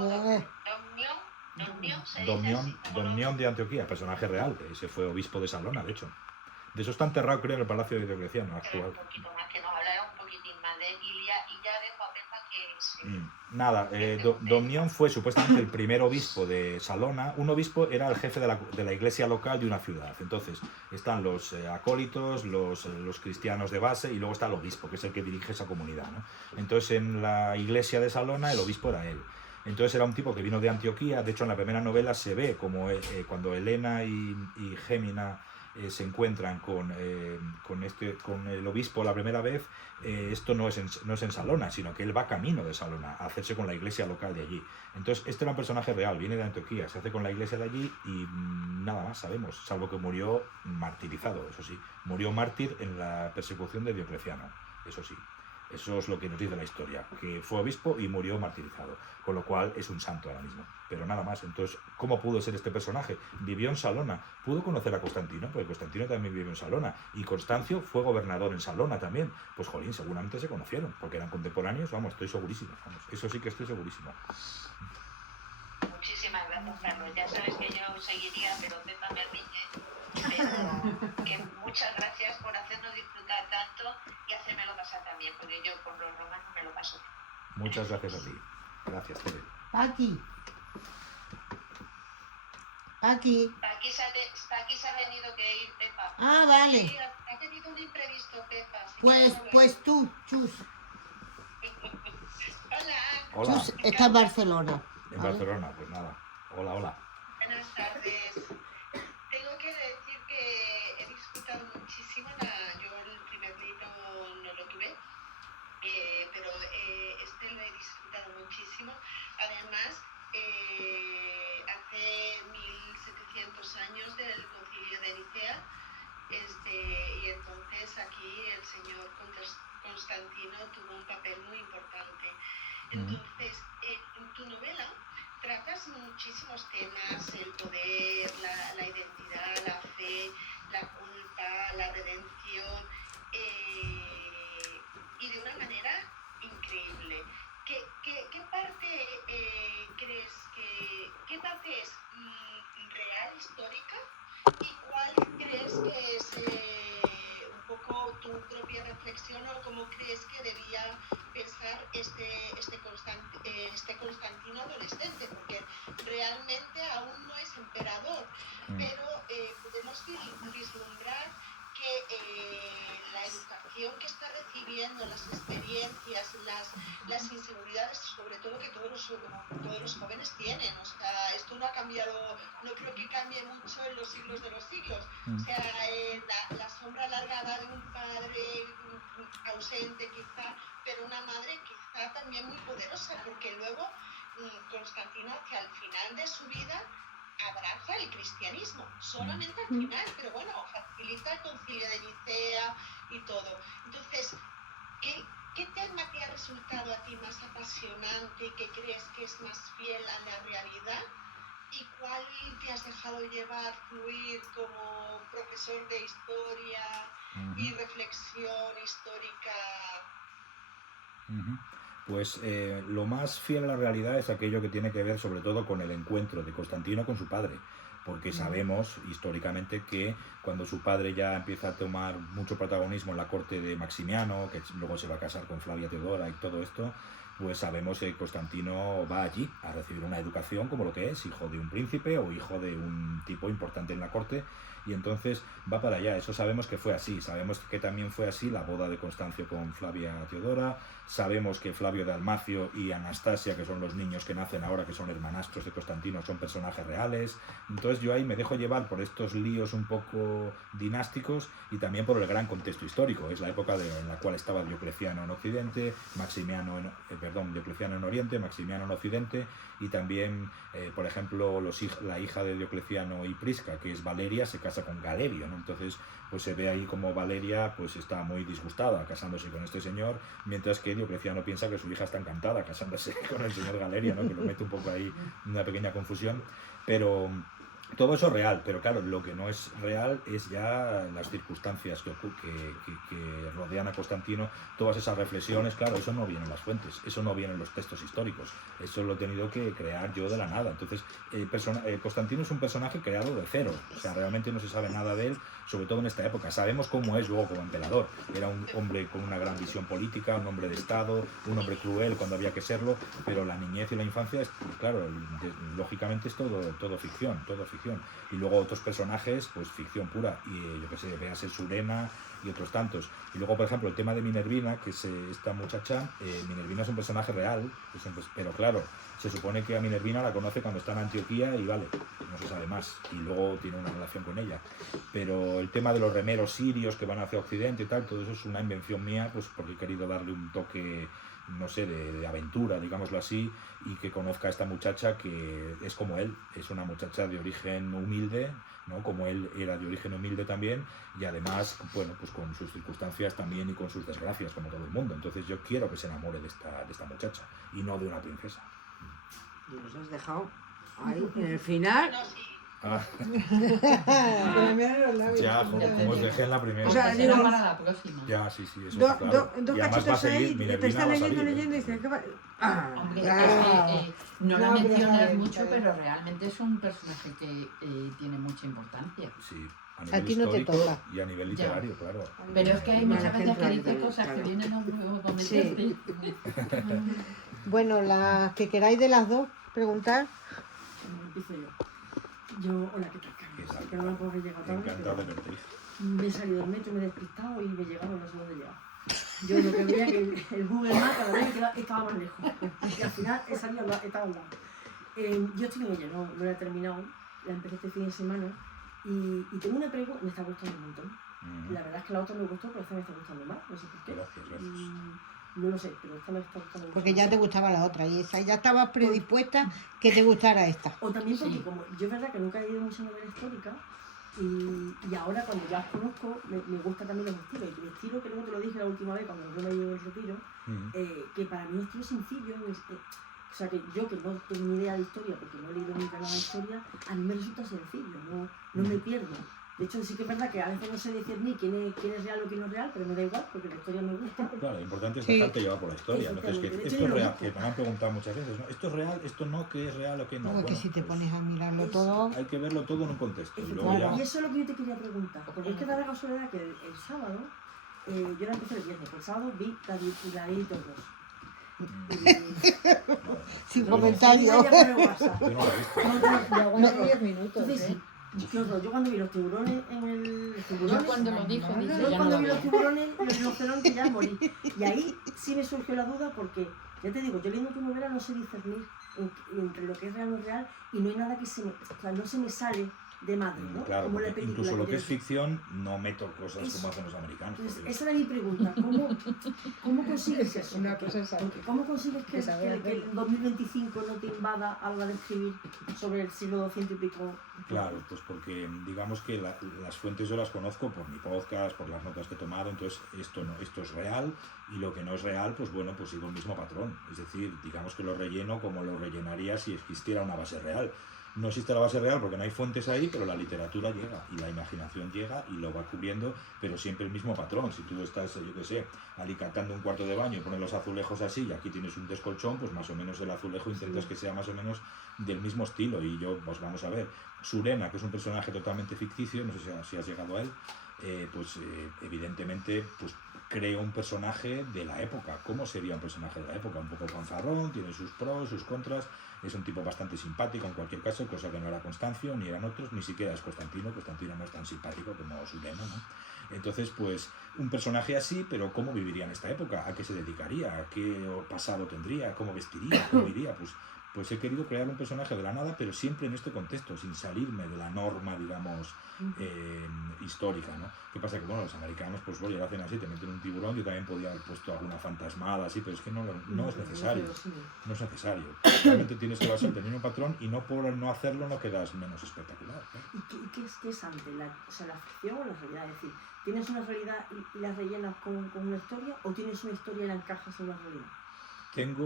Domnión de Antioquía, personaje real. Ese fue obispo de Salona, de hecho. De eso está enterrado, creo, en el Palacio de Diocleciano actual. Un poquito más, que nos hablara un poquitín más de él y ya dejo a Pepa que... Nada, Domnión fue supuestamente el primer obispo de Salona. Un obispo era el jefe de la iglesia local de una ciudad. Entonces están los acólitos, los cristianos de base, y luego está el obispo, que es el que dirige esa comunidad, ¿no? Entonces en la iglesia de Salona el obispo era él. Entonces era un tipo que vino de Antioquía. De hecho, en la primera novela se ve como cuando Elena y Gémina se encuentran con el obispo la primera vez, esto no es en Salona, sino que él va camino de Salona a hacerse con la iglesia local de allí. Entonces este era un personaje real, viene de Antioquía, se hace con la iglesia de allí y nada más sabemos, salvo que murió martirizado, eso sí, murió mártir en la persecución de Diocleciano, eso sí. Eso es lo que nos dice la historia, que fue obispo y murió martirizado, con lo cual es un santo ahora mismo, pero nada más. Entonces, ¿cómo pudo ser este personaje? Vivió en Salona, pudo conocer a Constantino, porque Constantino también vivió en Salona, y Constancio fue gobernador en Salona también. Pues jolín, seguramente se conocieron, porque eran contemporáneos, vamos, estoy segurísimo, vamos, eso sí que estoy segurísimo. Muchísimas gracias, Carlos. Ya sabes que yo seguiría, pero Pepa me riñe. Pero que muchas gracias por hacernos disfrutar tanto y hacérmelo pasar también, porque yo con los romanos me lo paso. Muchas gracias a ti. Gracias, Tere. Paqui, Aquí se ha tenido que ir, Pepa. ah, vale, Sí, ha tenido un imprevisto, Pepa. Así pues, que no lo pues tú, Chus, Hola. Hola, Chus está en Barcelona, en ¿vale? Barcelona, pues nada. Hola, hola. Buenas tardes. Tengo que decir que he disfrutado muchísimo. Yo el primer libro no lo tuve, pero este lo he disfrutado muchísimo. Además, hace 1700 años del Concilio de Nicea, y entonces aquí el señor Constantino tuvo un papel muy importante. Entonces, en tu novela tratas muchísimos temas: el poder, la identidad, la fe, la culpa, la redención, y de una manera increíble. ¿Qué parte crees qué parte es real, histórica, y cuál crees que es un poco tu propia reflexión, o cómo crees que debía pensar este Constantino adolescente? Porque realmente aún no es emperador, pero podemos vislumbrar que la educación que está recibiendo, las experiencias, las inseguridades, sobre todo, que todos los jóvenes tienen. O sea, esto no ha cambiado, no creo que cambie mucho en los siglos de los siglos. O sea, la sombra alargada de un padre ausente quizá, pero una madre quizá también muy poderosa, porque luego Constantino, hacia el final de su vida, abraza el cristianismo, solamente al final, pero bueno, facilita el Concilio de Nicea y todo. Entonces, ¿qué tema te ha resultado a ti más apasionante, que crees que es más fiel a la realidad? ¿Y cuál te has dejado llevar, fluir como profesor de historia y reflexión histórica? Pues lo más fiel a la realidad es aquello que tiene que ver sobre todo con el encuentro de Constantino con su padre, porque sabemos históricamente que cuando su padre ya empieza a tomar mucho protagonismo en la corte de Maximiano, que luego se va a casar con Flavia Teodora y todo esto, pues sabemos que Constantino va allí a recibir una educación como lo que es, hijo de un príncipe o hijo de un tipo importante en la corte, y entonces va para allá. Eso sabemos que fue así. Sabemos que también fue así la boda de Constancio con Flavia Teodora. Sabemos que Flavio de Almacio y Anastasia, que son los niños que nacen ahora, que son hermanastros de Constantino, son personajes reales. Entonces yo ahí me dejo llevar por estos líos un poco dinásticos y también por el gran contexto histórico. Es la época en la cual estaba Diocleciano en Occidente, Diocleciano en Oriente, Maximiano en Occidente, y también, por ejemplo, la hija de Diocleciano y Prisca, que es Valeria, se casa con Galerio, ¿no? Entonces pues se ve ahí como Valeria pues está muy disgustada casándose con este señor, mientras que Diocleciano piensa que su hija está encantada casándose con el señor Galerio, ¿no? Que lo mete un poco ahí en una pequeña confusión, pero todo eso es real. Pero claro, lo que no es real es ya las circunstancias que rodean a Constantino, todas esas reflexiones. Claro, eso no viene en las fuentes, eso no viene en los textos históricos, eso lo he tenido que crear yo de la nada. Entonces Constantino es un personaje creado de cero, o sea, realmente no se sabe nada de él, sobre todo en esta época. Sabemos cómo es luego como emperador. Era un hombre con una gran visión política, un hombre de Estado, un hombre cruel cuando había que serlo, pero la niñez y la infancia, claro, lógicamente es todo ficción. Y luego otros personajes, pues ficción pura, y yo que sé, véase Surena y otros tantos. Y luego, por ejemplo, el tema de Minervina, que es esta muchacha. Minervina es un personaje real, pero claro, se supone que a Minervina la conoce cuando está en Antioquía y vale, no se sabe más, y luego tiene una relación con ella. Pero el tema de los remeros sirios que van hacia Occidente y tal, todo eso es una invención mía, pues porque he querido darle un toque no sé, de aventura, digámoslo así, y que conozca a esta muchacha que es como él, es una muchacha de origen humilde, ¿no? Como él era de origen humilde también, y además, bueno, pues con sus circunstancias también y con sus desgracias, como todo el mundo. Entonces yo quiero que se enamore de esta muchacha, y no de una princesa. Y nos has dejado ahí en el final. No, sí. Ah, Pero mira los labios. ya, como os dejé en la primera. O sea, Pues digo- será para la próxima. Ya, sí, eso Dos está claro. dos Y además va a cachitos ahí, seguir, y te Minervina están va a leyendo, salir, leyendo, y dices, ¿qué va? Ah, Hombre, ah. es que, no lo No, pero mencionas está bien, mucho, está bien. pero realmente es un personaje que tiene mucha importancia. Sí, a A nivel ti no te histórico toca. y a nivel Ya. literario, claro. Pero es que hay No, muchas la veces gente que dice también, cosas que claro. vienen a nuevo Sí. Bueno, las que queráis de las dos preguntar. Bueno, empiezo yo. Hola, ¿qué tal, ¿Qué Carlos? tal? Perdona por haber llegado tarde, Encantado de pero verte. me he salido del metro, me he despistado y me llegaron las horas de llegar. Yo lo que veía que el Google Maps cada vez estaba más lejos. Y al final he salido, estaba al lado. Yo estoy en ella, no la he terminado, la empecé este fin de semana y tengo una pregunta, me está gustando un montón. La verdad es que la otra me gustó, pero esta me está gustando más, no sé por qué. Gracias. No lo sé, pero esta me está gustando mucho Porque más. ya te gustaba la otra y esa ya estabas predispuesta que te gustara esta. O también porque Sí. como yo es verdad que nunca he leído mucha novela histórica y ahora cuando ya las conozco me gustan también los estilos. Y el estilo que luego te lo dije la última vez cuando yo me llevo el retiro, que para mí un estilo sencillo, o sea que yo que no tengo ni idea de historia porque no he leído nunca nada de historia, a mí me resulta sencillo, no me pierdo. De hecho sí que es verdad que a veces no sé discernir quién es real o quién no es real, pero me da igual porque la historia me gusta. Claro, lo importante es Sí. dejarte llevar por la historia. Entonces, que Efectivamente. esto es Yo real, lo que me han preguntado muchas veces, ¿no? ¿Esto es real? ¿Esto no? ¿Qué es real o qué no? Luego que Bueno, si te pues, pones a mirarlo Eso. todo. hay que verlo todo en un contexto. Y luego Efectivamente. ya... Y eso es lo que yo te quería preguntar, porque es que da la casualidad que el sábado, yo la empecé el viernes, pero el sábado vi la Editor 2. Sin Yo no- comentarios. Ya por el WhatsApp. yo no lo he visto. Y aguanta 10 minutos. Entonces, qué horror. Yo cuando vi los tiburones en el... los tiburones, Yo cuando lo dijo, Yo dije, yo ya no cuando lo vi los veo. tiburones, los rinocerontes ya morí. Y ahí sí me surgió la duda porque, ya te digo, yo leyendo tu novela no sé discernir entre lo que es real o no real y no hay nada que no se me sale de madre, ¿no? Claro, Como la porque película incluso lo que te es dice. ficción no meto cosas Eso. como hacen los americanos. Entonces, porque- esa era mi pregunta. ¿Cómo consigues eso? Una cosa es Porque ¿cómo consigues que, que saber que el 2025 no te invada a la hora de escribir sobre el siglo 200 y pico? Claro, pues porque digamos que las fuentes yo las conozco por mi podcast, por las notas que he tomado, entonces esto es real y lo que no es real, pues bueno, pues sigo el mismo patrón. Es decir, digamos que lo relleno como lo rellenaría si existiera una base real. No existe la base real porque no hay fuentes ahí, pero la literatura llega y la imaginación llega y lo va cubriendo, pero siempre el mismo patrón. Si tú estás, yo qué sé, alicatando un cuarto de baño y pones los azulejos así y aquí tienes un descolchón, pues más o menos el azulejo intentas que sea más o menos del mismo estilo. Y yo, pues vamos a ver, Surena, que es un personaje totalmente ficticio, no sé si has llegado a él, evidentemente pues creo un personaje de la época. ¿Cómo sería un personaje de la época? Un poco fanfarrón, tiene sus pros, sus contras, es un tipo bastante simpático en cualquier caso, cosa que no era Constancio, ni eran otros, ni siquiera es Constantino no es tan simpático como Surena, ¿no? Entonces, pues, un personaje así, pero ¿cómo viviría en esta época? ¿A qué se dedicaría? ¿A qué pasado tendría? ¿Cómo vestiría? ¿Cómo iría? Pues he querido crear un personaje de la nada, pero siempre en este contexto, sin salirme de la norma, digamos, histórica, ¿no? ¿Qué pasa? Que, bueno, los americanos, pues, bueno, ya lo hacen así, te meten un tiburón, yo también podía haber puesto alguna fantasmada así, pero es que no es necesario, no es necesario. Realmente tienes que basarte en el mismo patrón y no por no hacerlo no quedas menos espectacular, ¿no? ¿Y qué es antes? O sea, la ficción o la realidad? Es decir, ¿tienes una realidad y la rellenas con una historia o tienes una historia y la encajas en una realidad? Tengo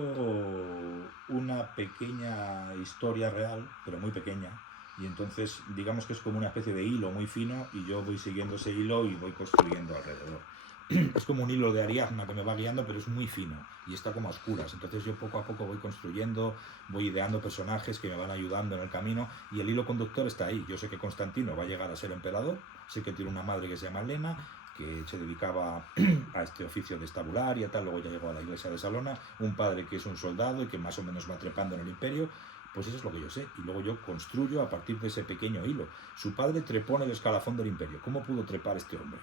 una pequeña historia real, pero muy pequeña, y entonces digamos que es como una especie de hilo muy fino y yo voy siguiendo ese hilo y voy construyendo alrededor. Es como un hilo de Ariadna que me va guiando, pero es muy fino y está como a oscuras. Entonces yo poco a poco voy construyendo, voy ideando personajes que me van ayudando en el camino y el hilo conductor está ahí. Yo sé que Constantino va a llegar a ser emperador, sé que tiene una madre que se llama Helena, que se dedicaba a este oficio de estabularia, tal, luego ya llegó a la iglesia de Salona, un padre que es un soldado y que más o menos va trepando en el imperio. Pues eso es lo que yo sé, y luego yo construyo a partir de ese pequeño hilo. Su padre trepó en el escalafón del imperio. ¿Cómo pudo trepar este hombre?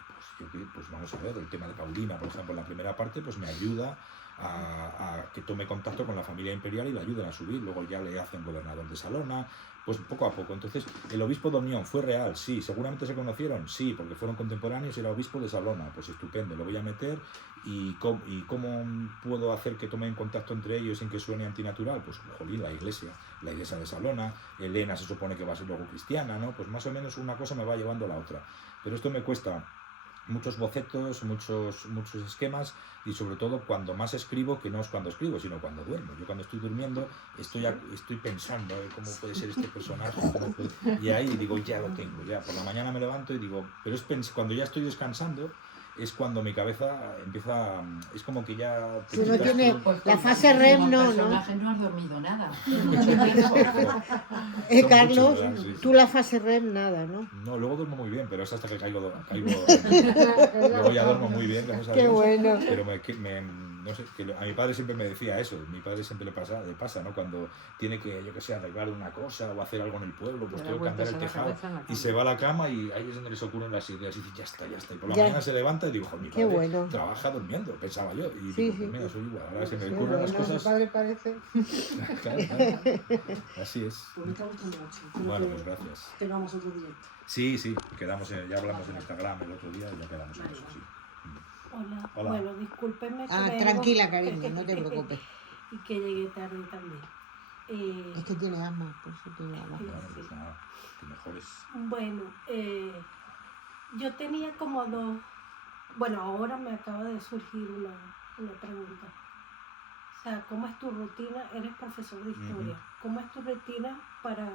Pues vamos a ver, el tema de Paulina, por ejemplo, en la primera parte, pues me ayuda a que tome contacto con la familia imperial y le ayuden a subir. Luego ya le hacen gobernador de Salona, Pues poco a poco. Entonces, el obispo de Omnión fue real, sí. Seguramente se conocieron, sí, porque fueron contemporáneos y era obispo de Salona. Pues estupendo, lo voy a meter. ¿Y cómo puedo hacer que tomen contacto entre ellos sin que suene antinatural? Pues, jolín, la iglesia de Salona. Elena se supone que va a ser luego cristiana, ¿no? Pues más o menos una cosa me va llevando a la otra. Pero esto me cuesta muchos bocetos, muchos esquemas, y sobre todo cuando más escribo, que no es cuando escribo, sino cuando duermo. Yo cuando estoy durmiendo estoy pensando cómo puede ser este personaje, y ahí digo, ya lo tengo, ya por la mañana me levanto y digo, pero cuando ya estoy descansando es cuando mi cabeza empieza, es como que ya... Tú no tienes la fase REM, no, ¿no? personaje no has dormido nada. Carlos, muchos, ¿verdad? Sí, tú la fase REM nada, ¿no? No, luego duermo muy bien, pero es hasta que caigo luego ya duermo muy bien, gracias a Qué Dios. bueno. Pero no sé, que a mi padre siempre me decía eso, mi padre siempre le pasa, ¿no? Cuando tiene que, yo que sé, arreglar una cosa o hacer algo en el pueblo, pues tengo que cambiar el tejado y se va a la cama y ahí es donde les ocurren las ideas y dice, ya está. Y por la mañana se levanta y digo, mi Qué padre bueno. trabaja durmiendo, pensaba yo. Y Sí, digo, pues mira, soy igual, ahora se me Qué ocurren las bueno. Mi cosas. padre parece. Claro. Así es. Pues me está gustando mucho. Creo Bueno, que pues gracias. tengamos otro directo. Sí, quedamos ya hablamos en Instagram el otro día y ya quedamos en eso, sí. Hola. Hola. Bueno, discúlpenme que vengo Tranquila, cariño, no te preocupes. y que llegué tarde también. Es que tiene asma, por eso tiene asma. Bueno, pues nada, que mejores. Bueno, yo tenía como dos... Bueno, ahora me acaba de surgir una pregunta. O sea, ¿cómo es tu rutina? Eres profesor de historia. ¿Cómo es tu rutina para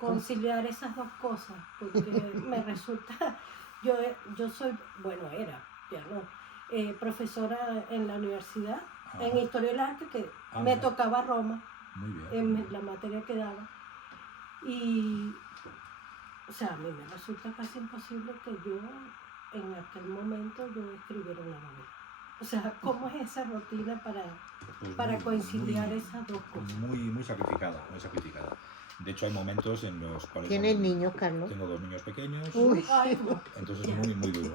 conciliar esas dos cosas? Porque me resulta... Yo soy, bueno, era, ya no, profesora en la universidad, en Historia del Arte, que me tocaba Roma, Muy bien. en la materia que daba. Y, o sea, a mí me resulta casi imposible que yo, en aquel momento, yo escribiera una novela. O sea, ¿cómo es esa rutina para conciliar esas dos cosas? Muy sacrificada, muy sacrificada. De hecho, hay momentos en los cuales... ¿Tienes niños, Carlos? Tengo 2 niños pequeños, Uy. entonces es muy duro.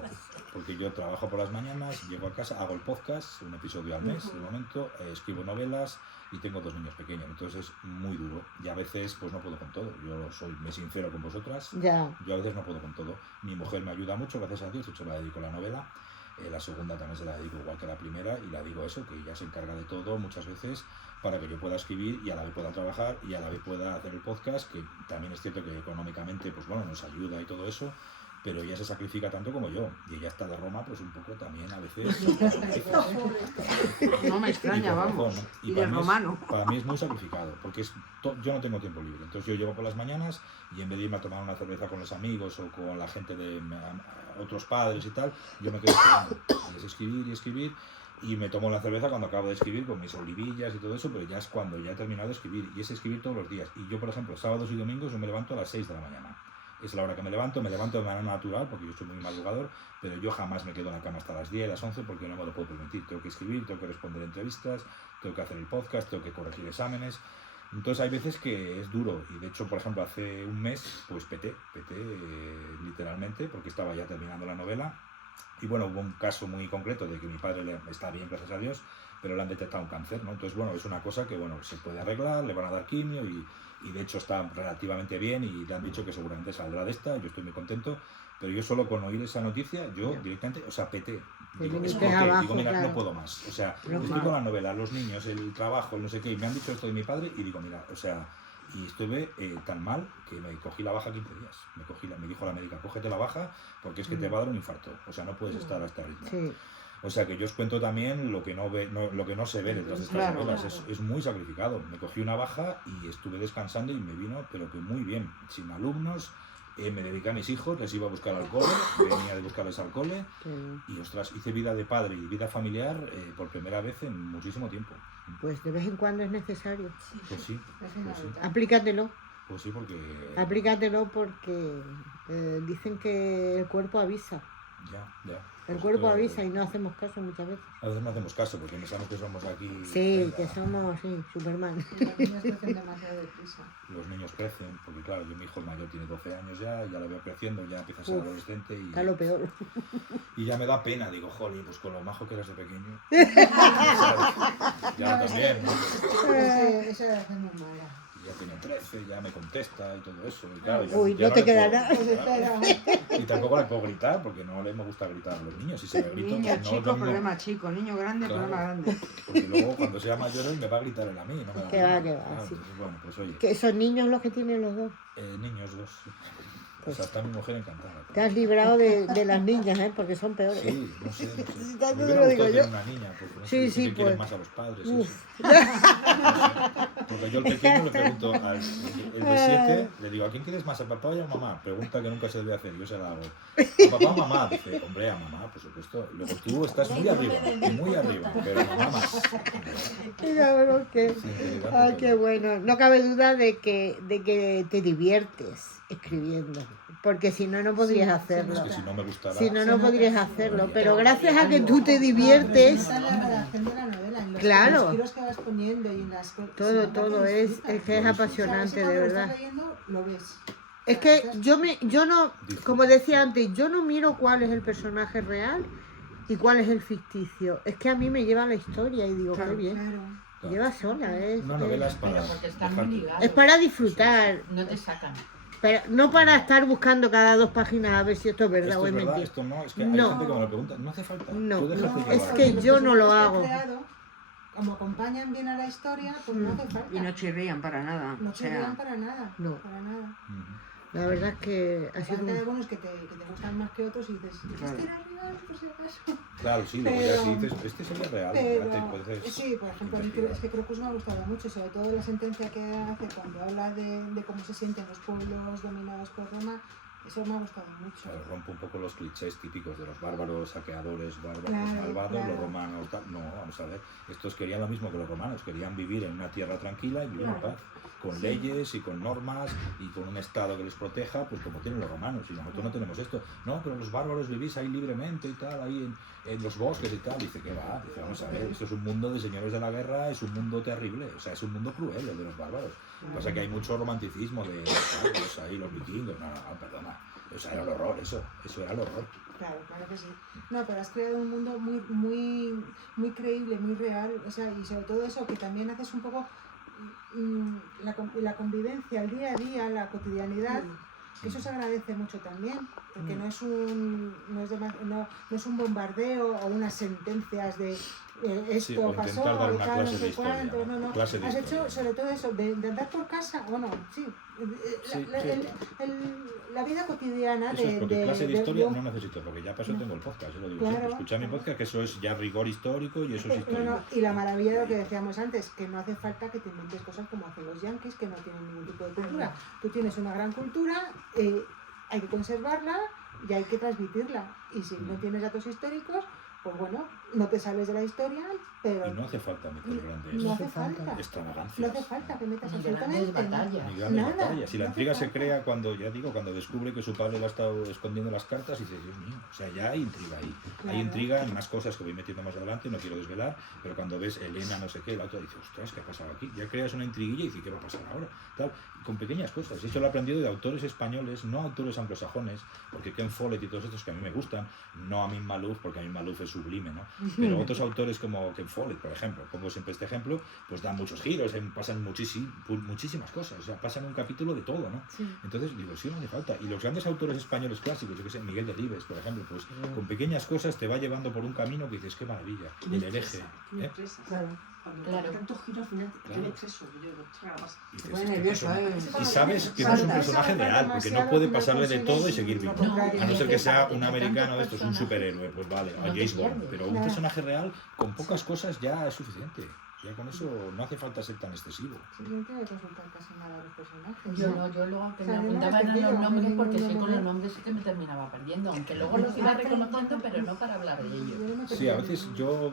Porque yo trabajo por las mañanas, llego a casa, hago el podcast, un episodio al mes, de momento, escribo novelas y tengo 2 niños pequeños. Entonces es muy duro. Y a veces pues no puedo con todo. Yo soy muy sincero con vosotras. Ya. Yo a veces no puedo con todo. Mi mujer me ayuda mucho, gracias a Dios, de hecho la dedico a la novela. La segunda también se la dedico igual que la primera y la digo eso, que ella se encarga de todo muchas veces para que yo pueda escribir y a la vez pueda trabajar y a la vez pueda hacer el podcast, que también es cierto que económicamente pues bueno, nos ayuda y todo eso, pero ella se sacrifica tanto como yo y ella está de Roma pues un poco también a veces. No me extraña, vamos. ¿no? Y para de mí romano. para mí es muy sacrificado, porque yo no tengo tiempo libre, entonces yo llego por las mañanas y en vez de irme a tomar una cerveza con los amigos o con la gente de otros padres y tal, yo me quedo esperando. Y es escribir y escribir. Y me tomo la cerveza cuando acabo de escribir con mis olivillas y todo eso, pero ya es cuando ya he terminado de escribir. Y es escribir todos los días. Y yo, por ejemplo, sábados y domingos yo me levanto a las 6 de la mañana. Es la hora que me levanto de manera natural, porque yo soy muy madrugador, pero yo jamás me quedo en la cama hasta las 10, las 11, porque no me lo puedo permitir. Tengo que escribir, tengo que responder entrevistas, tengo que hacer el podcast, tengo que corregir exámenes. Entonces hay veces que es duro. Y de hecho, por ejemplo, hace un mes, pues peté literalmente, porque estaba ya terminando la novela. Y bueno, hubo un caso muy concreto de que mi padre está bien, gracias a Dios, pero le han detectado un cáncer, ¿no? Entonces, bueno, es una cosa que, bueno, se puede arreglar, le van a dar quimio y de hecho está relativamente bien y le han dicho que seguramente saldrá de esta, yo estoy muy contento, pero yo solo con oír esa noticia, yo directamente, o sea, peté. Digo, digo, mira, claro. no puedo más. O sea, estoy con la novela, los niños, el trabajo, el no sé qué, y me han dicho esto de mi padre y digo, mira, o sea... Y estuve tan mal que me cogí la baja 15 días. Me dijo la médica, cógete la baja porque es que te va a dar un infarto. O sea, no puedes estar a este ritmo. Sí. O sea, que yo os cuento también lo que no se ve detrás de estas novelas. Es muy sacrificado. Me cogí una baja y estuve descansando y me vino, pero que muy bien. Sin alumnos, me dediqué a mis hijos, les iba a buscar al cole, venía de buscarles al cole. Y ostras, hice vida de padre y vida familiar por primera vez en muchísimo tiempo. Pues de vez en cuando es necesario. Pues sí, pues sí. Aplícatelo. Pues sí, porque... Aplícatelo porque dicen que el cuerpo avisa. Ya. El Pues cuerpo esto- avisa y no hacemos caso muchas veces. A veces no hacemos caso porque pensamos que somos aquí... Sí, venga, que somos, sí, Superman. Los niños crecen demasiado deprisa. Los niños crecen, porque claro, mi hijo mayor tiene 12 años ya lo veo creciendo, ya empieza a ser Uf, adolescente Está lo peor. y ya me da pena, digo, jolín, pues con lo majo que eras de pequeño. Ya también, ¿no? Esa edad es muy mala. ya tiene 13, ya me contesta y todo eso. Y claro, Uy, ya no te le queda puedo- nada. Pues espera. Y tampoco le puedo gritar, porque no le gusta gritar a los niños. Si se le grito, Niño no chico, tengo- problema chico. Niño grande, Claro. problema grande. Porque luego cuando sea mayor él me va a gritar él a mí, no me da Que gana. va, que va, Claro, sí. entonces, bueno, pues oye, Que son niños los que tienen los dos. niños dos. Pues- O sea, está mi mujer encantada. Te has librado de las niñas, ¿eh? Porque son peores. Sí, no sé. Ya Me te hubiera lo digo gustado yo. tener una niña, porque no Sí, sé, sí, dicen que quieren pues. más a los padres. y Uf. eso. No sé. Porque yo al pequeño le pregunto, el de 7, le digo, ¿a quién quieres más, a papá o a mamá? Pregunta que nunca se debe hacer, yo se la hago. ¿A papá o mamá? Dice, hombre, a mamá, por supuesto. Luego tú estás muy arriba, pero mamá más. Mira, bueno, que... Sí, integridad Ah, total. qué bueno. No cabe duda de que te diviertes escribiendo. Porque si no, no podrías Sí, hacerlo. Es que si no me gustara... Si no, Se no nota, podrías sí. hacerlo. Pero gracias a que tú te diviertes, Pero se nota la redacción de la novela, en los, Claro. en los giros que vas poniendo y en las cosas. todo es que es Lo disfrutas. apasionante, de verdad. Leyendo, lo ves. Es que yo no, como decía antes, yo no miro cuál es el personaje real y cuál es el ficticio. Es que a mí me lleva la historia y digo, Claro. qué bien. Claro. Claro. Lleva sola, Una novela es para... Pero porque están dejarte- muy ligados. es para disfrutar, No te sacan. pero no para estar buscando cada 2 páginas a ver si esto es verdad Esto o es es verdad, mentira. esto no, es que hay No. gente que me lo pregunta, no hace falta, No, tú déjate no, llevar. es que yo no lo Los hago. personajes que he creado, como acompañan bien a la historia, pues no hace falta. Y no chirrían para nada. No O chirrían sea, para nada. No. Para nada. Ujú. La verdad es que ha sido Aparte hay un... algunos que te gustan más que otros y dices, Claro. este era real, por si acaso. Claro, sí, luego ya Pero- si dices, este sería real, Pero, ya te puedes sí, por ejemplo, a mí investigar. es que Crocus me ha gustado mucho, sobre todo la sentencia que hace cuando habla de cómo se sienten los pueblos dominados por Roma, eso me ha gustado mucho. Claro, rompe un poco los clichés típicos de los bárbaros, saqueadores, bárbaros, Claro, malvados, claro. los romanos, tal. No, vamos a ver, estos querían lo mismo que los romanos, querían vivir en una tierra tranquila y vivir en Claro. paz, con leyes y con normas y con un estado que les proteja, pues como tienen los romanos, y nosotros no tenemos esto. No, pero los bárbaros vivís ahí libremente y tal, ahí en los bosques y tal. Dice, ¿qué va? Dice, vamos a ver, esto es un mundo de señores de la guerra, es un mundo terrible, o sea, es un mundo cruel el de los bárbaros. Lo que pasa es que hay mucho romanticismo de los ahí, los vikingos, no, perdona. O sea, era el horror, eso era el horror. Claro, claro que sí. No, pero has creado un mundo muy creíble, muy real, o sea, y sobre todo eso, que también haces un poco la convivencia, el día a día, la cotidianidad, que eso se agradece mucho también, porque no es un bombardeo o unas sentencias de Sí, esto o pasó, intentar dar y una tal, clase no de sé historia, cuánto, ¿no? no. Clase de Has historia. hecho sobre todo eso, de andar por casa, bueno, sí, Sí, la, sí. la vida cotidiana Eso es porque clase de historia yo- no necesito, porque ya para eso tengo el podcast, yo lo digo Claro. siempre. Escucha mi podcast, que eso es ya rigor histórico y eso es No, histórico. no, y la maravilla de lo que decíamos antes, que no hace falta que te inventes cosas como hacen los yankees, que no tienen ningún tipo de cultura. Tú tienes una gran cultura, hay que conservarla y hay que transmitirla. Y si no tienes datos históricos, pues bueno, no te sales de la historia, pero Y no hace falta meter grandes no hace falta. extravagancias. No hace falta que metas Ni grandes absolutamente nada. batallas. Ni grandes Nada, batallas. Si la no hace intriga se falta. crea cuando, ya digo, cuando descubre que su padre le ha estado escondiendo las cartas y dice, Dios mío, o sea, ya hay intriga ahí. Claro. Hay intriga en más cosas que voy metiendo más adelante, no quiero desvelar, pero cuando ves Elena no sé qué, la otra dice, ostras, ¿qué ha pasado aquí? Ya creas una intriguilla y dices, ¿qué va a pasar ahora? Tal, con pequeñas cosas. Y eso lo he aprendido de autores españoles, no autores anglosajones, porque Ken Follett y todos estos que a mí me gustan, no a Amin Malouf, porque Amin Malouf es sublime, ¿no? Pero otros autores como Ken Follett, por ejemplo, pongo siempre este ejemplo, pues dan muchos giros, pasan muchísimas cosas, o sea, pasan un capítulo de todo, ¿no? Sí. Entonces digo, sí, no hace falta. Y los grandes autores españoles clásicos, yo que sé, Miguel Delibes, por ejemplo, pues con pequeñas cosas te va llevando por un camino que dices, qué maravilla, el hereje. ¿eh? Claro. Claro. Tantos giros al final, Claro. yo exceso, yo digo, ostras, Y dices, Te pone "Este nervioso, personaje". ¿eh? Y sabes que no es un Saltas. personaje real, porque no puede pasarle de todo y seguir vivo. No, A no ser que sea un tantos americano de estos, un personajes, superhéroe, pues vale, no a te James Bond. pierdes. Pero un Nada. personaje real, con pocas cosas ya es suficiente. Ya con eso no hace falta ser tan excesivo. Sí, no tiene que consultar casi nada a los personajes. Yo ¿no? no, yo luego que O sea, me yo no apuntaba he eran perdido, los nombres no porque tengo sí con ningún los nombres sí que me terminaba perdiendo, aunque luego los iba reconociendo, pero no para hablar de ellos. Yo no me he Sí, perdido a veces ninguno. yo,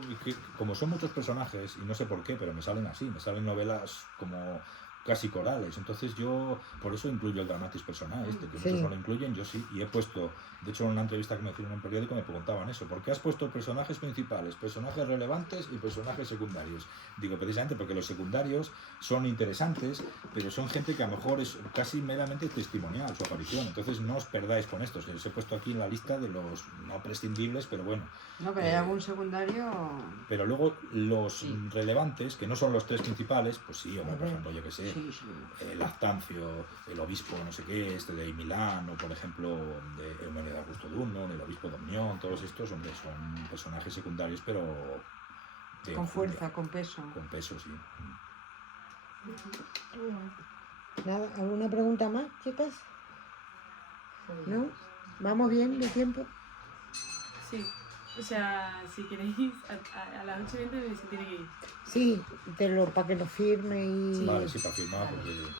como son muchos personajes, y no sé por qué, pero me salen así, me salen novelas como casi corales, entonces yo por eso incluyo el dramatis personae este, que Sí. muchos no lo incluyen, yo sí, y he puesto, de hecho en una entrevista que me hicieron en un periódico me preguntaban eso, ¿por qué has puesto personajes principales, personajes relevantes y personajes secundarios? Digo, precisamente porque los secundarios son interesantes, pero son gente que a lo mejor es casi meramente testimonial su aparición, entonces no os perdáis con estos, que os he puesto aquí en la lista de los no prescindibles, pero bueno, No, pero hay algún secundario. pero luego los Sí. relevantes, que no son los tres principales, pues sí, hombre, por ejemplo, yo que sé, Sí, sí. Lactancio, el obispo no sé qué, de Milán, o por ejemplo de Eumenio de Augusto Dumno, el obispo de Omnión, todos estos, hombre, son personajes secundarios, pero de Con enjundia, fuerza, con peso. con peso, sí. Nada, ¿alguna pregunta más, chicas? ¿No? ¿Vamos bien de tiempo? Sí, o sea, si queréis, a las 8:20 se tiene que ir. Sí, para que lo firme y... Vale, sí, para firmar, porque